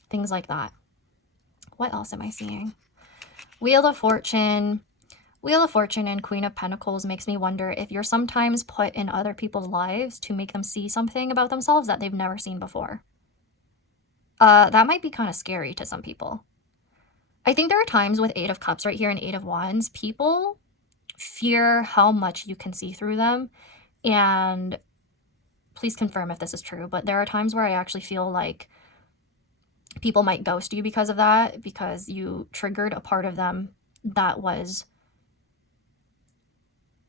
things like that. What else am I seeing? Wheel of Fortune. Wheel of Fortune and Queen of Pentacles makes me wonder if you're sometimes put in other people's lives to make them see something about themselves that they've never seen before. That might be kind of scary to some people. I think there are times with Eight of Cups right here and Eight of Wands, people fear how much you can see through them. And please confirm if this is true, but there are times where I actually feel like people might ghost you because of that, because you triggered a part of them that was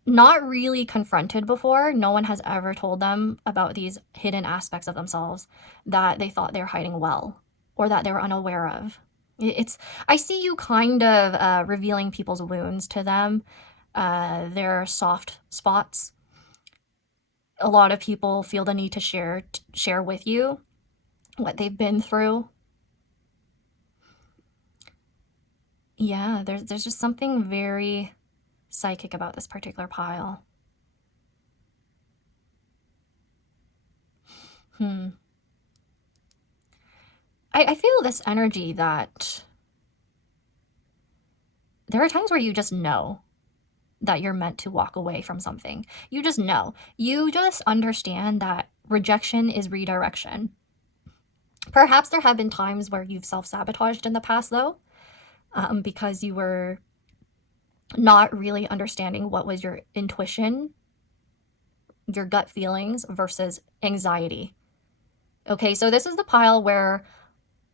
not really confronted before. No one has ever told them about these hidden aspects of themselves that they thought they were hiding well or that they were unaware of. I see you kind of revealing people's wounds to them, their soft spots. a lot of people feel the need to share with you what they've been through. Yeah, there's just something very psychic about this particular pile. I feel this energy that there are times where you just know that you're meant to walk away from something. You just know. You just understand that rejection is redirection. Perhaps there have been times where you've self-sabotaged in the past, though, because you were not really understanding what was your intuition, your gut feelings versus anxiety. Okay, so this is the pile where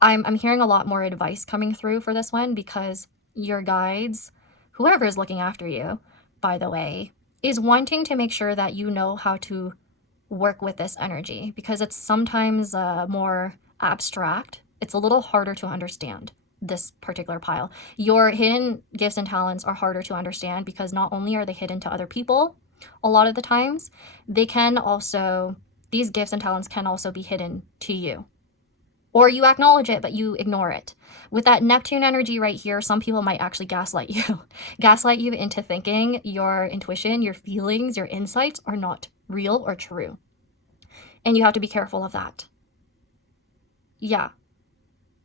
I'm hearing a lot more advice coming through for this one, because your guides, whoever is looking after you, by the way, is wanting to make sure that you know how to work with this energy, because it's sometimes more abstract. It's a little harder to understand, this particular pile. Your hidden gifts and talents are harder to understand because not only are they hidden to other people, a lot of the times, they can also, these gifts and talents can also be hidden to you. Or you acknowledge it, but you ignore it. With that Neptune energy right here, some people might actually gaslight you. Gaslight you into thinking your intuition, your feelings, your insights are not real or true. And you have to be careful of that. Yeah.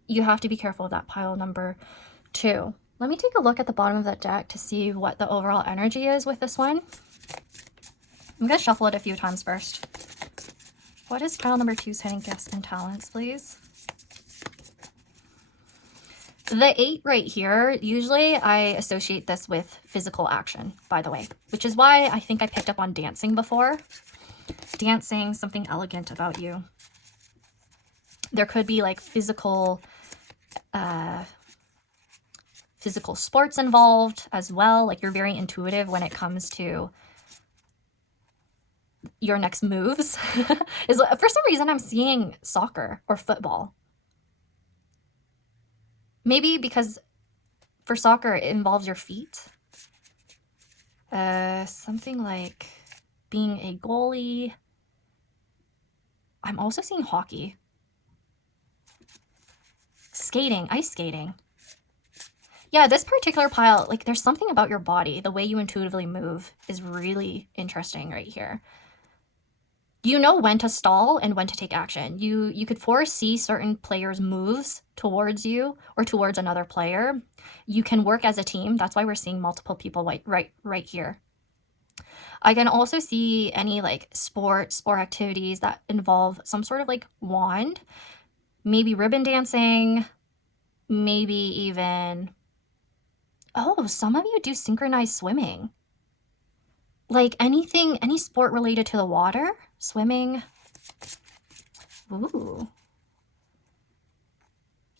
You have to be careful of that, pile number 2. Let me take a look at the bottom of that deck to see what the overall energy is with this one. I'm going to shuffle it a few times first. What is pile number 2's hidden gifts and talents, please? The 8 right here, usually I associate this with physical action, by the way, which is why I think I picked up on dancing before. Dancing, something elegant about you. There could be like physical sports involved as well. Like you're very intuitive when it comes to your next moves. For some reason, I'm seeing soccer or football. Maybe because for soccer, it involves your feet. Something like being a goalie. I'm also seeing hockey. Skating, ice skating. Yeah, this particular pile, like there's something about your body, the way you intuitively move is really interesting right here. You know when to stall and when to take action. You could foresee certain players' moves towards you or towards another player. You can work as a team. That's why we're seeing multiple people right here. I can also see any like sports or activities that involve some sort of like wand, maybe ribbon dancing, maybe even, oh, some of you do synchronized swimming. Like anything, any sport related to the water, swimming. Ooh.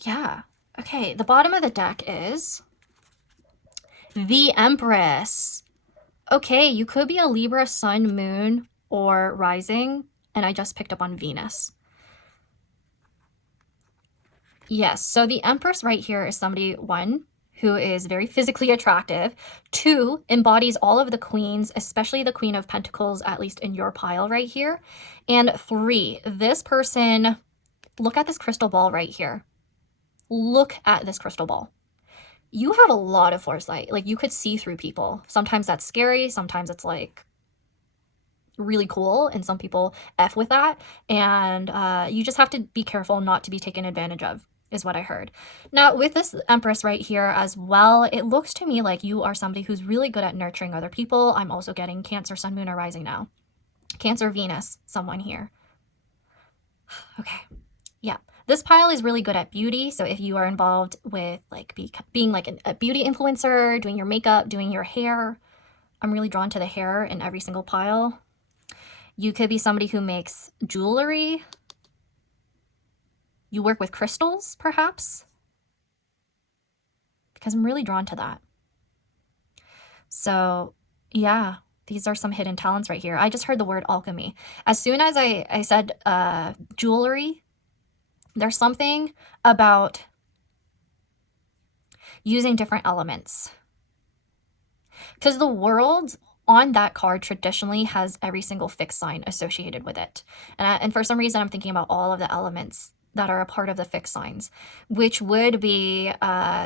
Yeah. Okay, the bottom of the deck is the Empress. Okay, you could be a Libra, Sun, Moon, or Rising, and I just picked up on Venus. Yes, so the Empress right here is somebody, 1, who is very physically attractive, 2, embodies all of the queens, especially the Queen of Pentacles, at least in your pile right here, and 3, this person, look at this crystal ball right here. Look at this crystal ball. You have a lot of foresight. Like you could see through people. Sometimes that's scary. Sometimes it's like really cool. And some people F with that. And you just have to be careful not to be taken advantage of, is what I heard. Now with this Empress right here as well, it looks to me like you are somebody who's really good at nurturing other people. I'm also getting Cancer, Sun, Moon, or Rising now. Cancer, Venus, someone here. Okay. Yeah. This pile is really good at beauty. So if you are involved with like being like a beauty influencer, doing your makeup, doing your hair, I'm really drawn to the hair in every single pile. You could be somebody who makes jewelry. You work with crystals, perhaps, because I'm really drawn to that. So yeah, these are some hidden talents right here. I just heard the word alchemy. As soon as I said jewelry, there's something about using different elements. Because the world on that card traditionally has every single fixed sign associated with it. And for some reason, I'm thinking about all of the elements that are a part of the fixed signs, which would be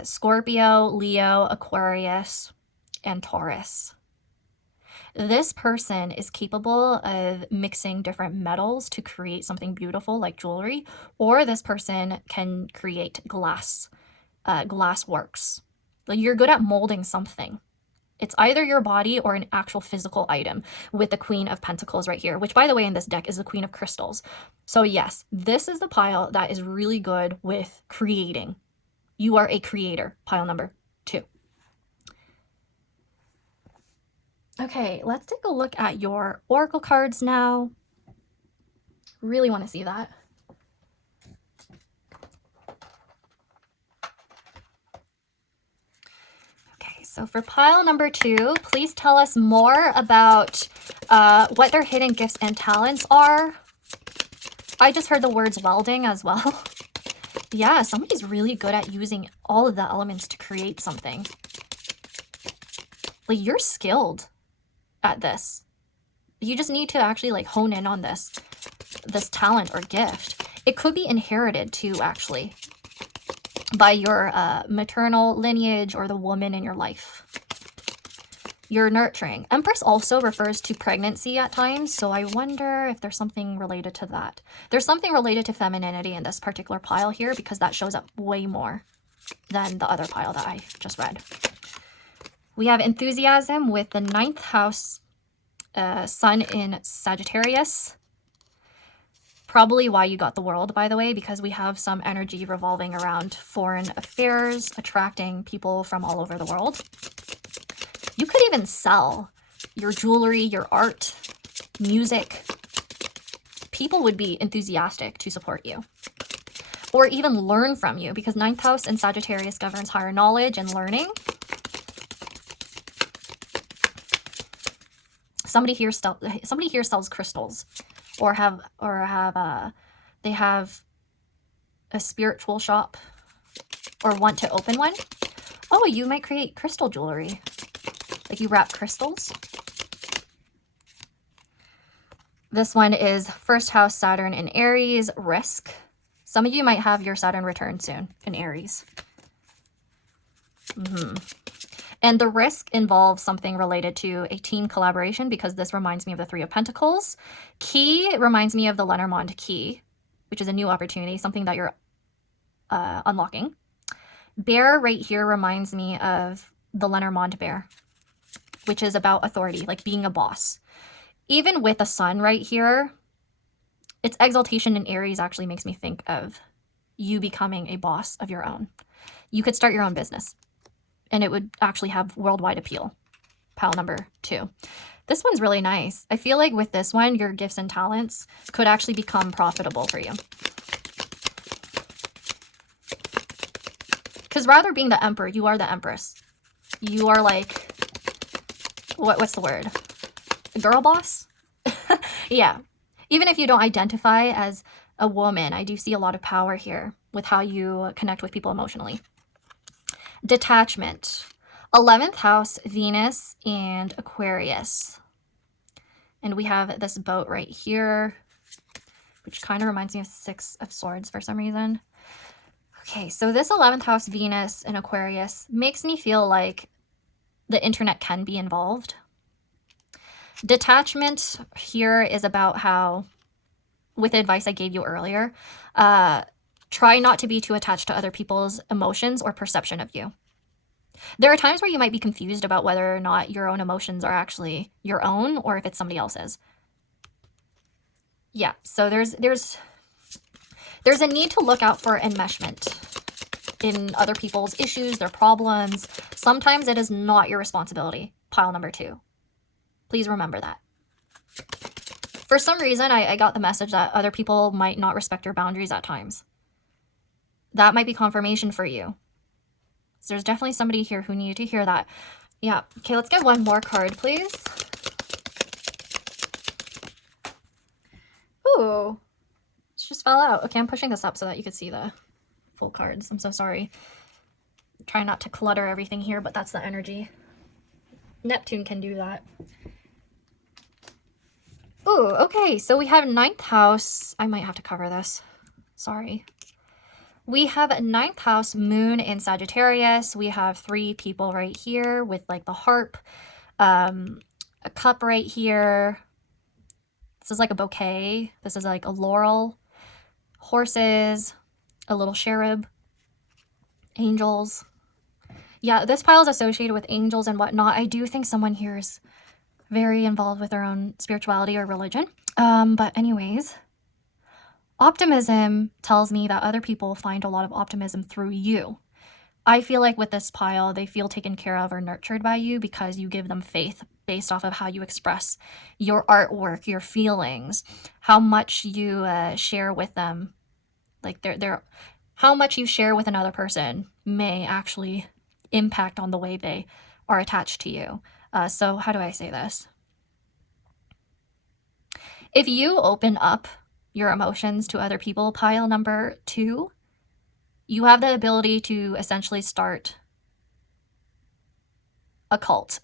Scorpio, Leo, Aquarius, and Taurus. This person is capable of mixing different metals to create something beautiful like jewelry, or this person can create glass works. Like, you're good at molding something. It's either your body or an actual physical item, with the Queen of Pentacles right here, which, by the way, in this deck is the Queen of Crystals. So yes, this is the pile that is really good with creating. You are a creator, pile number 2. Okay, let's take a look at your oracle cards now. Really want to see that. Okay, so for pile number 2, please tell us more about what their hidden gifts and talents are. I just heard the words welding as well. Yeah, somebody's really good at using all of the elements to create something. Like, you're skilled at this. You just need to actually like hone in on this talent or gift. It could be inherited too, actually, by your maternal lineage or the woman in your life. You're nurturing. Empress also refers to pregnancy at times, so I wonder if there's something related to that. There's something related to femininity in this particular pile here, because that shows up way more than the other pile that I just read. We have enthusiasm with the 9th house, sun in Sagittarius. Probably why you got the World, by the way, because we have some energy revolving around foreign affairs, attracting people from all over the world. You could even sell your jewelry, your art, music. People would be enthusiastic to support you, or even learn from you, because 9th house in Sagittarius governs higher knowledge and learning. Somebody here sells crystals, or they have a spiritual shop, or want to open one. Oh, you might create crystal jewelry. Like, you wrap crystals. This one is 1st house Saturn in Aries, risk. Some of you might have your Saturn return soon in Aries. And the risk involves something related to a team collaboration, because this reminds me of the 3 of Pentacles. Key reminds me of the Lenormand key, which is a new opportunity, something that you're unlocking. Bear right here reminds me of the Lenormand bear, which is about authority, like being a boss. Even with the sun right here, its exaltation in Aries actually makes me think of you becoming a boss of your own. You could start your own business, and it would actually have worldwide appeal. Pile number 2. This one's really nice. I feel like with this one, your gifts and talents could actually become profitable for you. Because rather being the emperor, you are the empress. You are like, what's the word? A girl boss? Yeah. Even if you don't identify as a woman, I do see a lot of power here with how you connect with people emotionally. Detachment. 11th house, Venus and Aquarius. And we have this boat right here, which kind of reminds me of 6 of Swords for some reason. Okay, so this 11th house, Venus and Aquarius, makes me feel like the internet can be involved. Detachment here is about how, with the advice I gave you earlier, try not to be too attached to other people's emotions or perception of you. There are times where you might be confused about whether or not your own emotions are actually your own, or if it's somebody else's. Yeah, so there's a need to look out for enmeshment in other people's issues, their problems. Sometimes it is not your responsibility. Pile number 2. Please remember that. For some reason, I got the message that other people might not respect your boundaries at times. That might be confirmation for you. So there's definitely somebody here who needed to hear that. Yeah. Okay, let's get one more card, please. Ooh. It just fell out. Okay, I'm pushing this up so that you could see the full cards. I'm so sorry. Try not to clutter everything here, but that's the energy. Neptune can do that. Ooh, okay, so we have 9th house. I might have to cover this. Sorry. We have 9th house, moon in Sagittarius. We have 3 people right here with like the harp, a cup right here. This is like a bouquet. This is like a laurel, horses, a little cherub, angels. Yeah, this pile is associated with angels and whatnot. I do think someone here is very involved with their own spirituality or religion. But anyways, optimism tells me that other people find a lot of optimism through you. I feel like with this pile, they feel taken care of or nurtured by you because you give them faith based off of how you express your artwork, your feelings, how much you share with them. Like how much you share with another person may actually impact on the way they are attached to you. So how do I say this? If you open up your emotions to other people, pile number 2, you have the ability to essentially start a cult.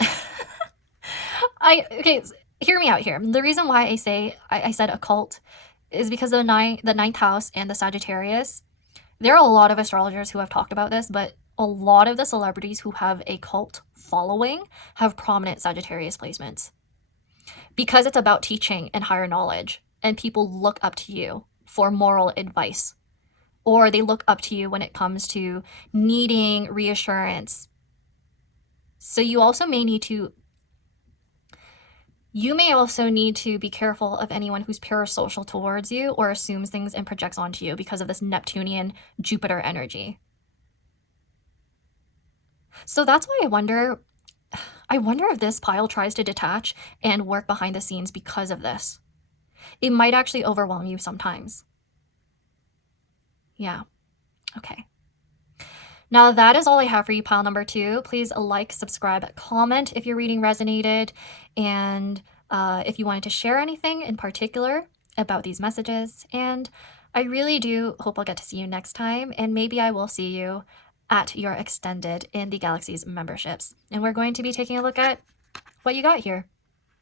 Okay, hear me out here. The reason why I said a cult is because of the 9th house and the Sagittarius. There are a lot of astrologers who have talked about this, but a lot of the celebrities who have a cult following have prominent Sagittarius placements. Because it's about teaching and higher knowledge, and people look up to you for moral advice, or they look up to you when it comes to needing reassurance. So you may also need to be careful of anyone who's parasocial towards you or assumes things and projects onto you because of this Neptunian Jupiter energy. So that's why I wonder if this pile tries to detach and work behind the scenes because of this. It might actually overwhelm you sometimes. Yeah. Okay. Now that is all I have for you, pile number 2. Please like, subscribe, comment if your reading resonated, and if you wanted to share anything in particular about these messages. And I really do hope I'll get to see you next time, and maybe I will see you at your extended in the Galaxies memberships. And we're going to be taking a look at what you got here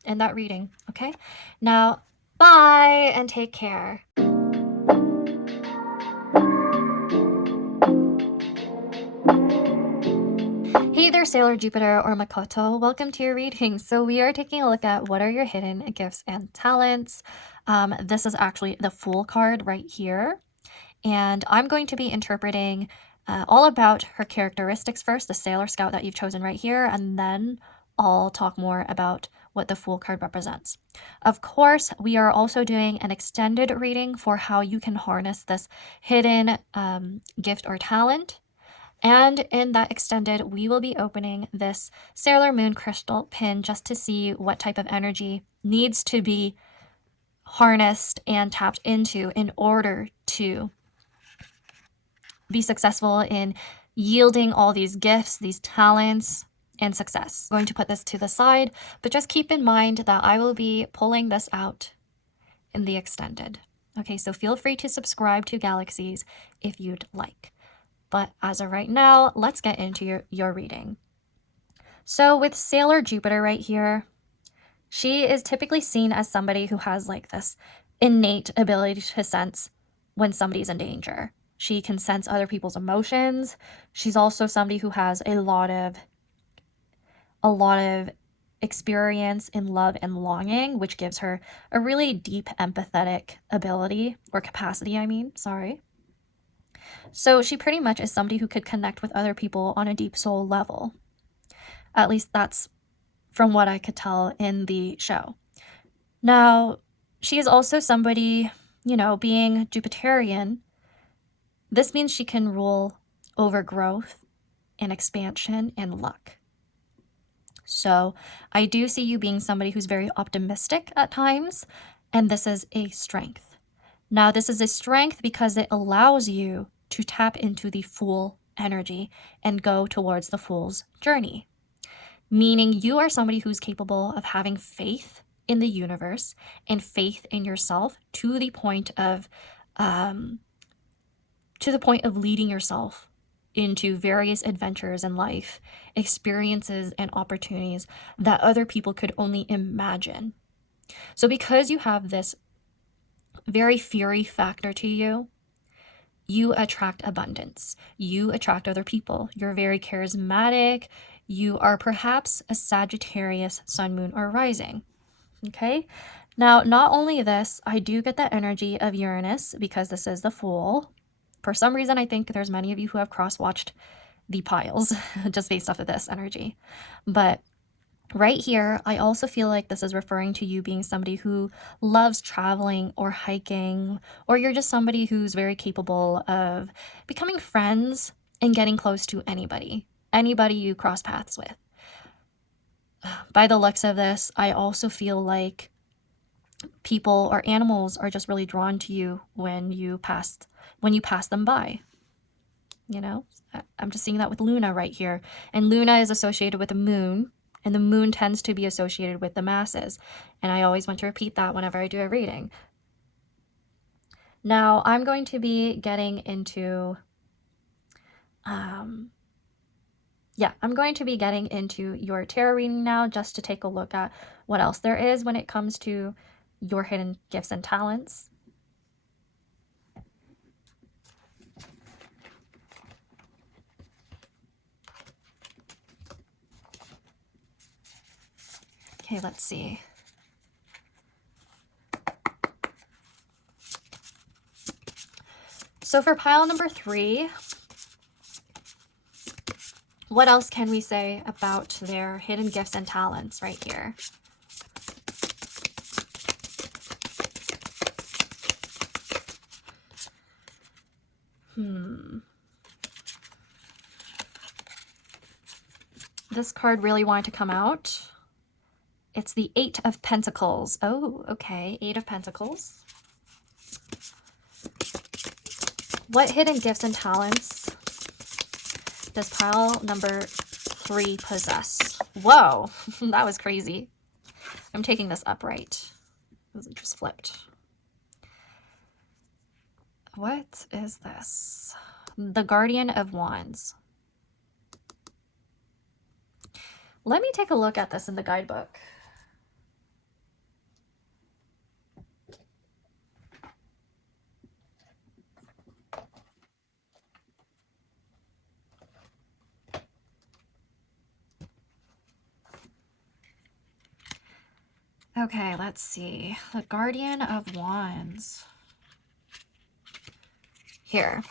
in that reading, okay? Now, bye and take care. Hey there, Sailor Jupiter or Makoto. Welcome to your reading. So we are taking a look at what are your hidden gifts and talents. This is actually the Fool card right here. And I'm going to be interpreting all about her characteristics first, the Sailor Scout that you've chosen right here, and then I'll talk more about what the Fool card represents. Of course, we are also doing an extended reading for how you can harness this hidden gift or talent. And in that extended, we will be opening this Sailor Moon crystal pin just to see what type of energy needs to be harnessed and tapped into in order to be successful in yielding all these gifts, these talents, and success. I'm going to put this to the side, but just keep in mind that I will be pulling this out in the extended. Okay, so feel free to subscribe to Galaxies if you'd like. But as of right now, let's get into your reading. So with Sailor Jupiter right here, she is typically seen as somebody who has like this innate ability to sense when somebody's in danger. She can sense other people's emotions. She's also somebody who has a lot of experience in love and longing, which gives her a really deep empathetic ability or capacity, sorry. So she pretty much is somebody who could connect with other people on a deep soul level. At least that's from what I could tell in the show. Now, she is also somebody, being Jupiterian, this means she can rule over growth and expansion and luck. So I do see you being somebody who's very optimistic at times, and this is a strength. Now, this is a strength because it allows you to tap into the Fool energy and go towards the Fool's journey. Meaning you are somebody who's capable of having faith in the universe and faith in yourself to the point of leading yourself into various adventures in life, experiences and opportunities that other people could only imagine. So because you have this very fury factor to you, you attract abundance. You attract other people. You're very charismatic. You are perhaps a Sagittarius sun, moon, or rising. Okay. Now, not only this, I do get the energy of Uranus because this is the Fool. For some reason, I think there's many of you who have cross-watched the piles just based off of this energy. But right here, I also feel like this is referring to you being somebody who loves traveling or hiking, or you're just somebody who's very capable of becoming friends and getting close to anybody you cross paths with. By the looks of this, I also feel like people or animals are just really drawn to you when you pass them by. You know, I'm just seeing that with Luna right here. And Luna is associated with the moon, and the moon tends to be associated with the masses. And I always want to repeat that whenever I do a reading. Now, I'm going to be getting into, I'm going to be getting into your tarot reading now, just to take a look at what else there is when it comes to your hidden gifts and talents. Okay, let's see. So for pile number 3, what else can we say about their hidden gifts and talents right here? This card really wanted to come out. It's the 8 of Pentacles. Oh, okay. 8 of Pentacles. What hidden gifts and talents does pile number 3 possess? Whoa, that was crazy. I'm taking this upright. It just flipped. What is this? The Guardian of Wands. Let me take a look at this in the guidebook. Okay, let's see. The Guardian of Wands. Here.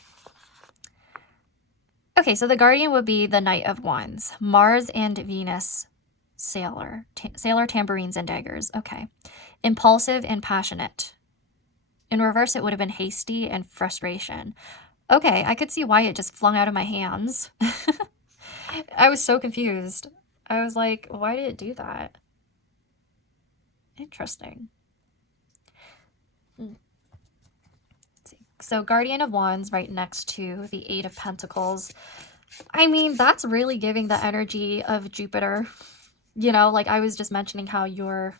Okay, so the Guardian would be the Knight of Wands. Mars and Venus, Sailor. Sailor, tambourines, and daggers. Okay. Impulsive and passionate. In reverse, it would have been hasty and frustration. Okay, I could see why it just flung out of my hands. I was so confused. I was like, why did it do that? Interesting. So Guardian of Wands right next to the 8 of Pentacles. I mean, that's really giving the energy of Jupiter. You know, like I was just mentioning how you're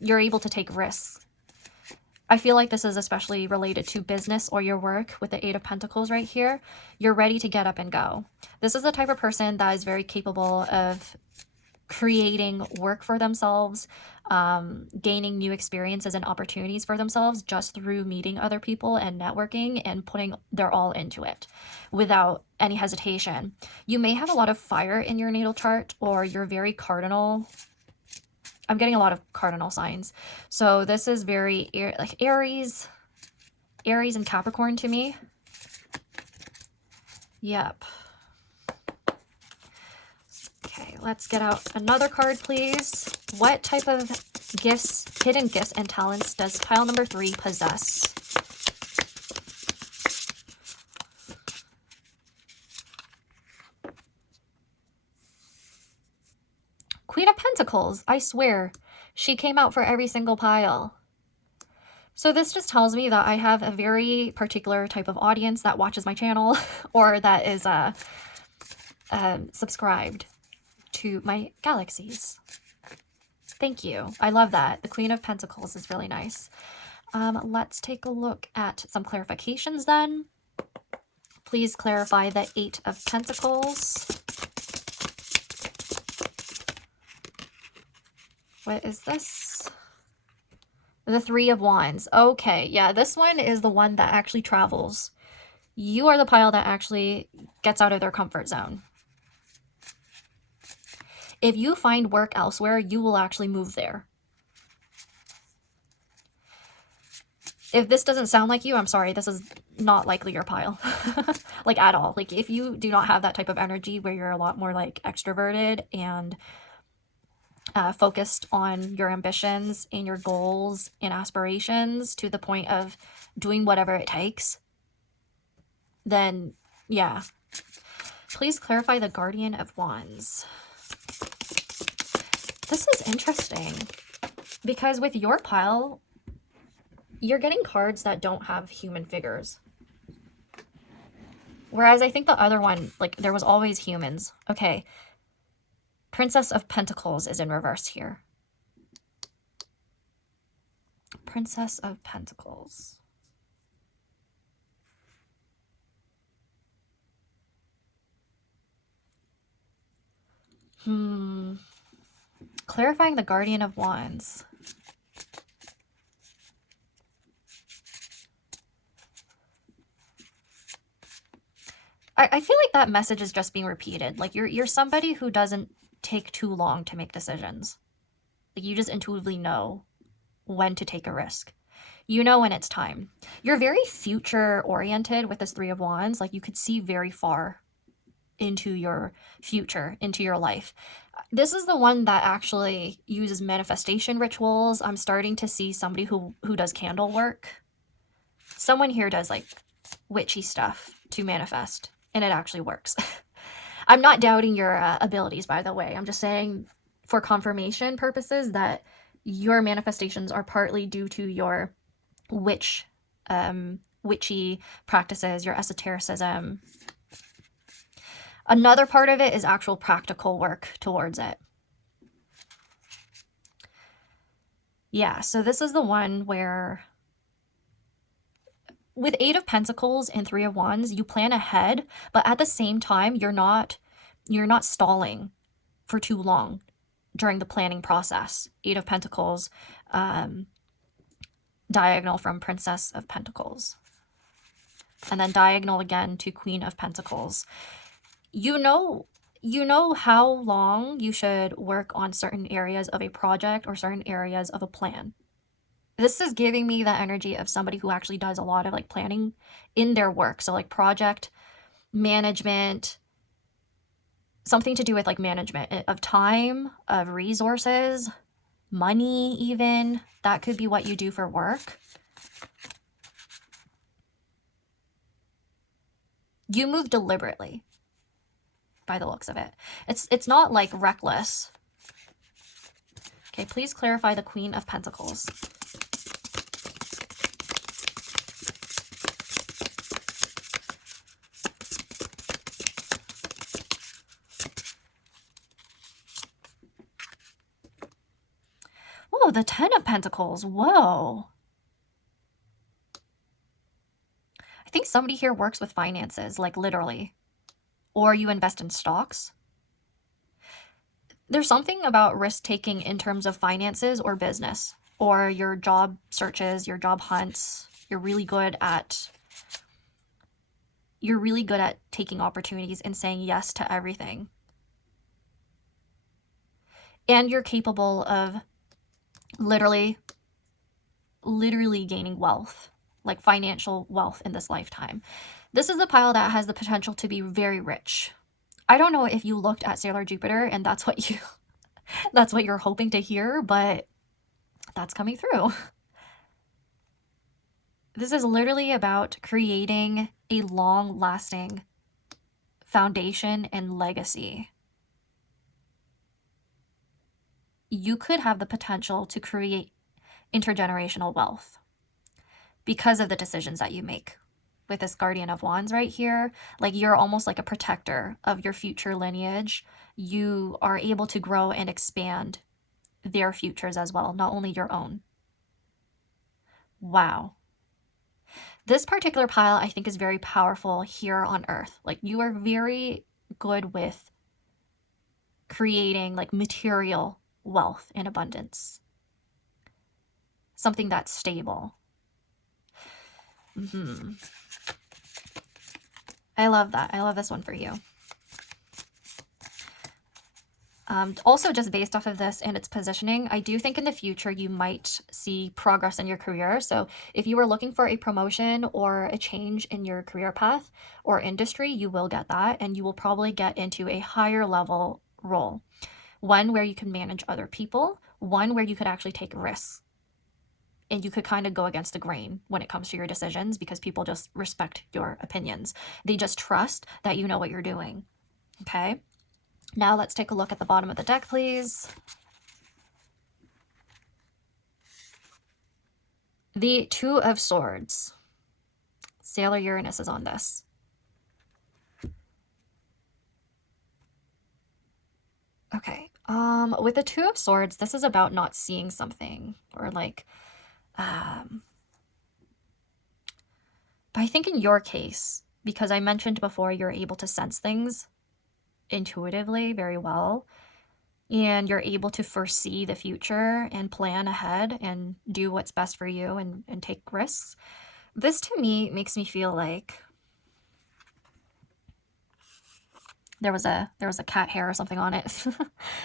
able to take risks. I feel like this is especially related to business or your work with the 8 of Pentacles right here. You're ready to get up and go. This is the type of person that is very capable of creating work for themselves, gaining new experiences and opportunities for themselves just through meeting other people and networking and putting their all into it without any hesitation. You may have a lot of fire in your natal chart, or you're very cardinal. I'm getting a lot of cardinal signs. So this is very like Aries and Capricorn to me. Yep. Okay, let's get out another card, please. What type of gifts, hidden gifts, and talents does pile number 3 possess? Queen of Pentacles. I swear, she came out for every single pile. So this just tells me that I have a very particular type of audience that watches my channel or that is subscribed to my galaxies. Thank you. I love that. The Queen of Pentacles is really nice. Let's take a look at some clarifications then. Please clarify the 8 of Pentacles. What is this? The Three of Wands. Okay, yeah, this one is the one that actually travels. You are the pile that actually gets out of their comfort zone. If you find work elsewhere, you will actually move there. If this doesn't sound like you, I'm sorry, this is not likely your pile. Like, at all. Like, if you do not have that type of energy where you're a lot more, like, extroverted and focused on your ambitions and your goals and aspirations to the point of doing whatever it takes, then, yeah. Please clarify the Guardian of Wands. This is interesting, because with your pile, you're getting cards that don't have human figures. Whereas I think the other one, like, there was always humans. Okay. Princess of Pentacles is in reverse here. Princess of Pentacles. Clarifying the Guardian of Wands. I feel like that message is just being repeated. Like, you're somebody who doesn't take too long to make decisions. Like, you just intuitively know when to take a risk. You know when it's time. You're very future oriented with this Three of Wands. Like, you could see very far into your future, into your life. This is the one that actually uses manifestation rituals. I'm starting to see somebody who does candle work. Someone here does, like, witchy stuff to manifest, and it actually works. I'm not doubting your abilities, by the way. I'm just saying for confirmation purposes that your manifestations are partly due to your witchy practices, your esotericism. Another part of it is actual practical work towards it. Yeah, so this is the one where with Eight of Pentacles and Three of Wands, you plan ahead, but at the same time, you're not stalling for too long during the planning process. Eight of Pentacles, diagonal from Princess of Pentacles. And then diagonal again to Queen of Pentacles. You know how long you should work on certain areas of a project or certain areas of a plan. This is giving me the energy of somebody who actually does a lot of, like, planning in their work. So, like, project management, something to do with, like, management of time, of resources, money even. That could be what you do for work. You move deliberately by the looks of it. It's not, like, reckless. Okay, please clarify the Queen of Pentacles. Oh, the Ten of Pentacles. Whoa. I think somebody here works with finances, like, literally. Or you invest in stocks. There's something about risk-taking in terms of finances or business, or your job searches, your job hunts. You're really good at taking opportunities and saying yes to everything. And you're capable of literally gaining wealth, like financial wealth in this lifetime. This is the pile that has the potential to be very rich. I don't know if you looked at Sailor Jupiter and that's what you're hoping to hear, but that's coming through. This is literally about creating a long-lasting foundation and legacy. You could have the potential to create intergenerational wealth because of the decisions that you make. With this Guardian of Wands right here, like, you're almost like a protector of your future lineage. You are able to grow and expand their futures as well, not only your own. Wow. This particular pile, I think, is very powerful here on Earth. Like, you are very good with creating, like, material wealth and abundance. something that's stable. I love that. I love this one for you. Also, just based off of this and its positioning, I do think in the future you might see progress in your career. So if you were looking for a promotion or a change in your career path or industry, you will get that, and you will probably get into a higher level role. One where you can manage other people, one where you could actually take risks. And you could kind of go against the grain when it comes to your decisions because people just respect your opinions. They just trust that you know what you're doing. Okay? Now let's take a look at the bottom of the deck, please. The Two of Swords. Sailor Uranus is on this. Okay. With the Two of Swords, this is about not seeing something or like, but I think in your case, because I mentioned before, you're able to sense things intuitively very well, and you're able to foresee the future and plan ahead and do what's best for you and take risks. This to me makes me feel like there was a cat hair or something on it.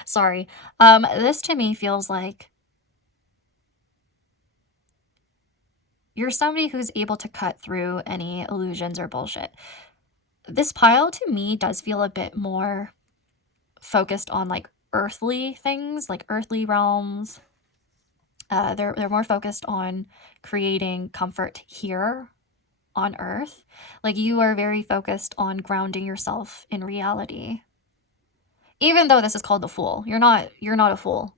Sorry. This to me feels like you're somebody who's able to cut through any illusions or bullshit. This pile to me does feel a bit more focused on like earthly things, like earthly realms. They're more focused on creating comfort here on earth. Like you are very focused on grounding yourself in reality. Even though this is called the Fool, you're not a fool.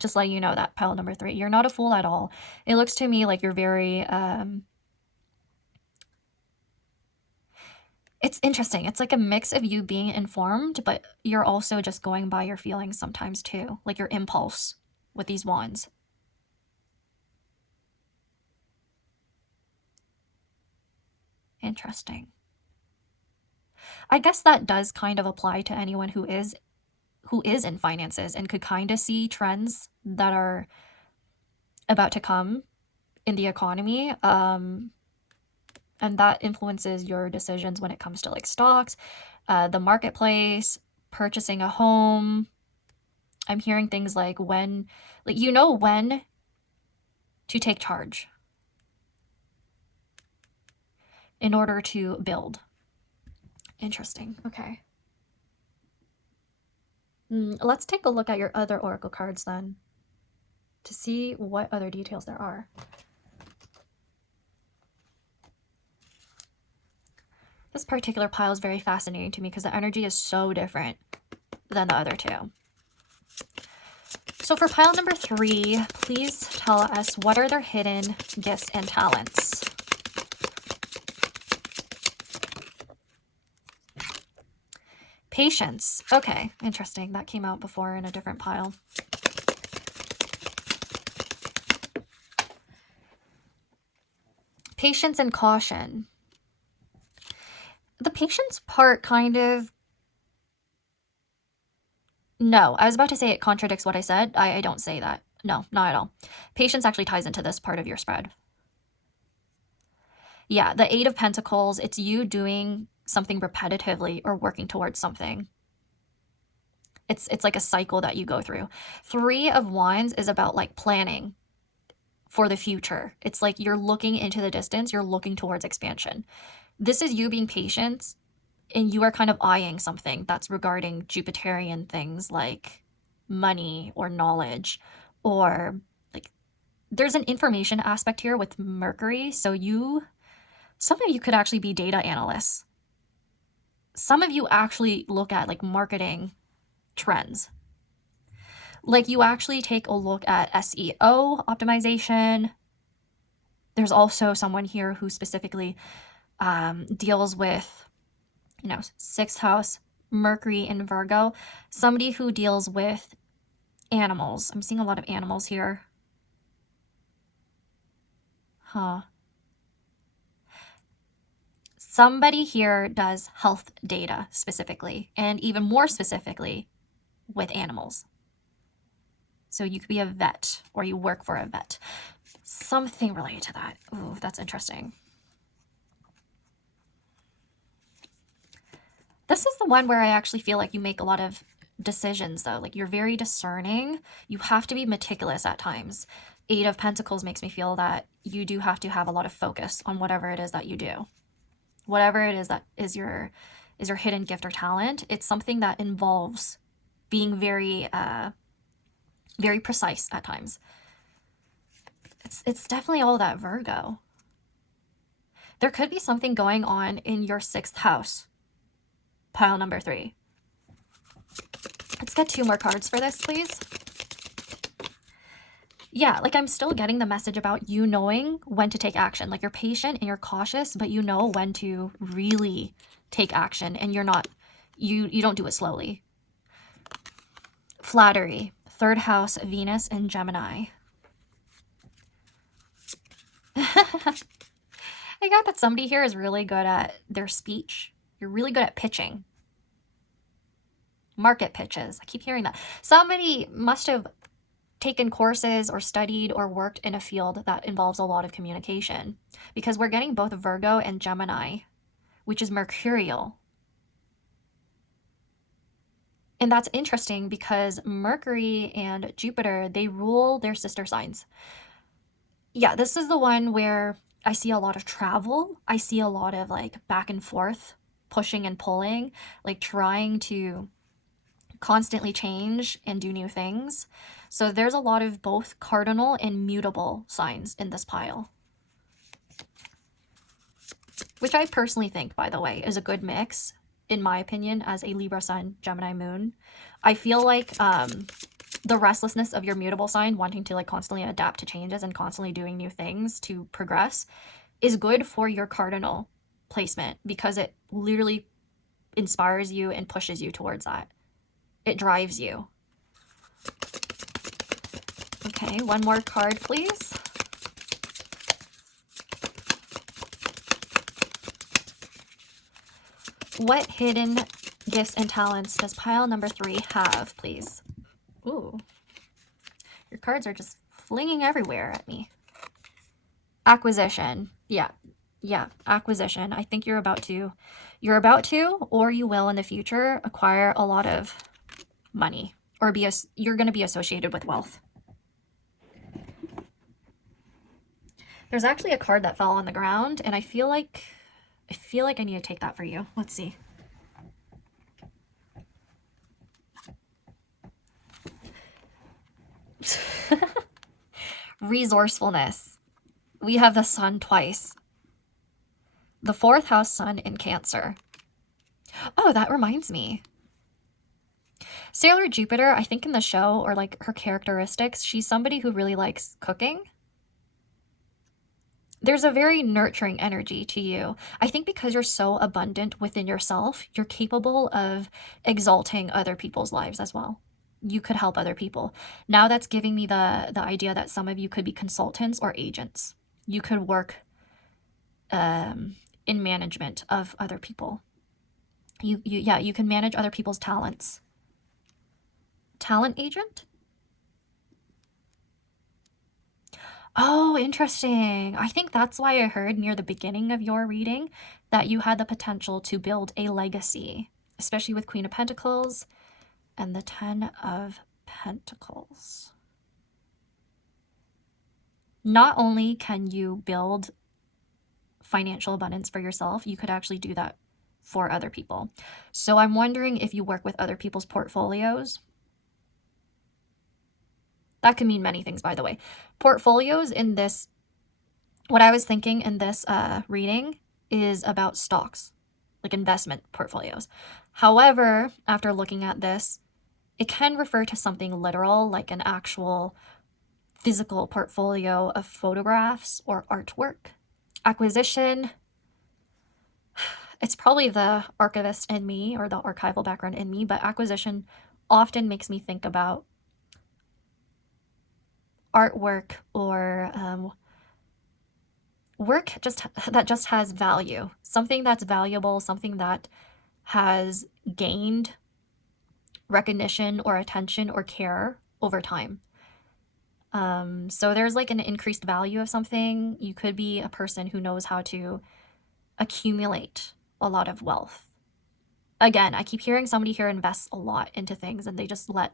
Just letting you know that, pile number 3. You're not a fool at all. It looks to me like you're very it's interesting. It's like a mix of you being informed, but you're also just going by your feelings sometimes too, like your impulse with these wands. Interesting. I guess that does kind of apply to anyone who is in finances and could kind of see trends that are about to come in the economy. And that influences your decisions when it comes to like stocks, the marketplace, purchasing a home. I'm hearing things like when to take charge in order to build. Interesting. Okay. Let's take a look at your other oracle cards then to see what other details there are. This particular pile is very fascinating to me because the energy is so different than the other two. So for pile number 3, please tell us what are their hidden gifts and talents. Patience. Okay, interesting. That came out before in a different pile. Patience and caution. The patience part kind of... No, I was about to say it contradicts what I said. I don't say that. No, not at all. Patience actually ties into this part of your spread. Yeah, the 8 of Pentacles, it's you doing something repetitively or working towards something. It's like a cycle that you go through. 3 of Wands is about like planning for the future. It's like you're looking into the distance, you're looking towards expansion. This is you being patient, and you are kind of eyeing something that's regarding Jupiterian things like money or knowledge, or like there's an information aspect here with Mercury. So some of you could actually be data analysts. Some of you actually look at like marketing trends. Like you actually take a look at SEO optimization. There's also someone here who specifically deals with, 6th house, Mercury in Virgo. Somebody who deals with animals. I'm seeing a lot of animals here. Somebody here does health data specifically, and even more specifically with animals. So you could be a vet or you work for a vet. Something related to that. Ooh, that's interesting. This is the one where I actually feel like you make a lot of decisions, though. Like, you're very discerning. You have to be meticulous at times. Eight of Pentacles makes me feel that you do have to have a lot of focus on whatever it is that you do. Whatever it is that is your hidden gift or talent, it's something that involves being very very precise at times. It's definitely all that Virgo. There could be something going on in your 6th house. Pile number 3. Let's get 2 more cards for this, please. Yeah, like, I'm still getting the message about you knowing when to take action. Like, you're patient and you're cautious, but you know when to really take action, and you're not, you don't do it slowly. Flattery. 3rd house, Venus and Gemini. I got that somebody here is really good at their speech. You're really good at pitching. Market pitches. I keep hearing that. Somebody must have taken courses or studied or worked in a field that involves a lot of communication, because we're getting both Virgo and Gemini, which is mercurial. And that's interesting because Mercury and Jupiter, they rule their sister signs. Yeah, this is the one where I see a lot of travel. I see a lot of, like, back and forth, pushing and pulling, like trying to constantly change and do new things. So there's a lot of both cardinal and mutable signs in this pile, which I personally think, by the way, is a good mix, in my opinion, as a Libra sun, Gemini moon. I feel like the restlessness of your mutable sign, wanting to, like, constantly adapt to changes and constantly doing new things to progress, is good for your cardinal placement, because it literally inspires you and pushes you towards that. It drives you. Okay, 1 more card, please. What hidden gifts and talents does pile number 3 have, please? Ooh. Your cards are just flinging everywhere at me. Acquisition. Yeah, acquisition. I think you're about to, or you will in the future, acquire a lot of money, or you're going to be associated with wealth. There's actually a card that fell on the ground, and I feel like I need to take that for you. Let's see. Resourcefulness. We have the sun twice. The 4th house sun in Cancer. Oh, that reminds me. Sailor Jupiter, I think in the show, or like her characteristics, she's somebody who really likes cooking. There's a very nurturing energy to you. I think because you're so abundant within yourself, you're capable of exalting other people's lives as well. You could help other people. Now that's giving me the idea that some of you could be consultants or agents. You could work in management of other people. You can manage other people's talents. Talent agent? Oh, interesting. I think that's why I heard near the beginning of your reading that you had the potential to build a legacy, especially with Queen of Pentacles and the 10 of Pentacles. Not only can you build financial abundance for yourself, you could actually do that for other people. So I'm wondering if you work with other people's portfolios. That can mean many things, by the way. Portfolios in this, what I was thinking in this reading is about stocks, like investment portfolios. However, after looking at this, it can refer to something literal, like an actual physical portfolio of photographs or artwork. Acquisition, it's probably the archivist in me or the archival background in me, but acquisition often makes me think about artwork or work that just has value, something that's valuable, something that has gained recognition or attention or care over time. So there's like an increased value of something. You could be a person who knows how to accumulate a lot of wealth. Again, I keep hearing somebody here invests a lot into things and they just let,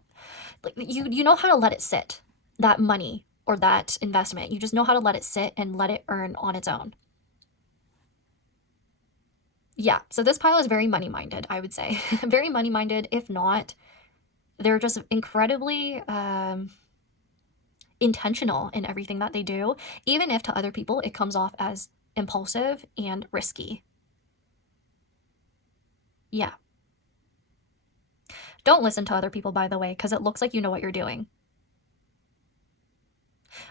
like, you know how to let it sit, that money or that investment. You just know how to let it sit and let it earn on its own. Yeah, so this pile is very money-minded, I would say. Very money-minded. If not, they're just incredibly intentional in everything that they do, even if to other people it comes off as impulsive and risky. Yeah. Don't listen to other people, by the way, because it looks like you know what you're doing.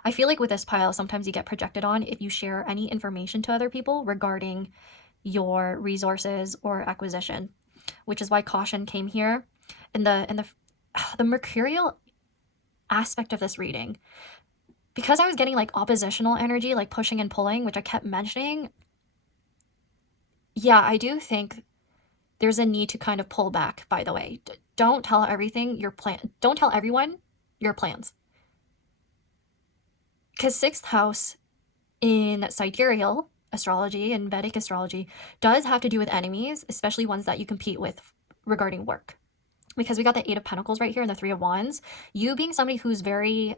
I feel like with this pile, sometimes you get projected on if you share any information to other people regarding your resources or acquisition, which is why caution came here. And the mercurial aspect of this reading, because I was getting like oppositional energy, like pushing and pulling, which I kept mentioning. Yeah, I do think there's a need to kind of pull back, by the way. Don't tell everything your plan. Don't tell everyone your plans. Because 6th house in sidereal astrology and Vedic astrology does have to do with enemies, especially ones that you compete with regarding work. Because we got the 8 of Pentacles right here and the 3 of Wands. You being somebody who's very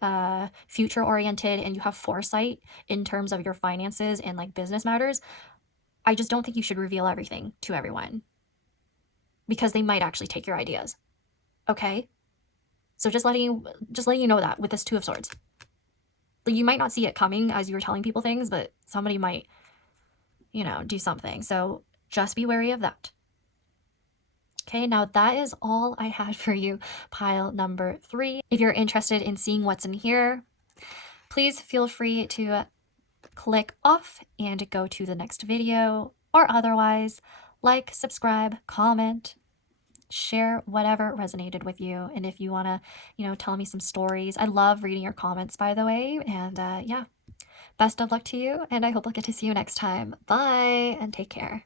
future oriented and you have foresight in terms of your finances and like business matters, I just don't think you should reveal everything to everyone because they might actually take your ideas. Okay? So just letting you know that with this 2 of Swords. Like, you might not see it coming as you were telling people things, but somebody might, you know, do something. So just be wary of that. Okay, now that is all I had for you, pile number 3. If you're interested in seeing what's in here, please feel free to click off and go to the next video, or otherwise, like, subscribe, comment, share whatever resonated with you. And if you want to, you know, tell me some stories, I love reading your comments, by the way. And yeah, best of luck to you, and I hope I'll get to see you next time. Bye, and take care.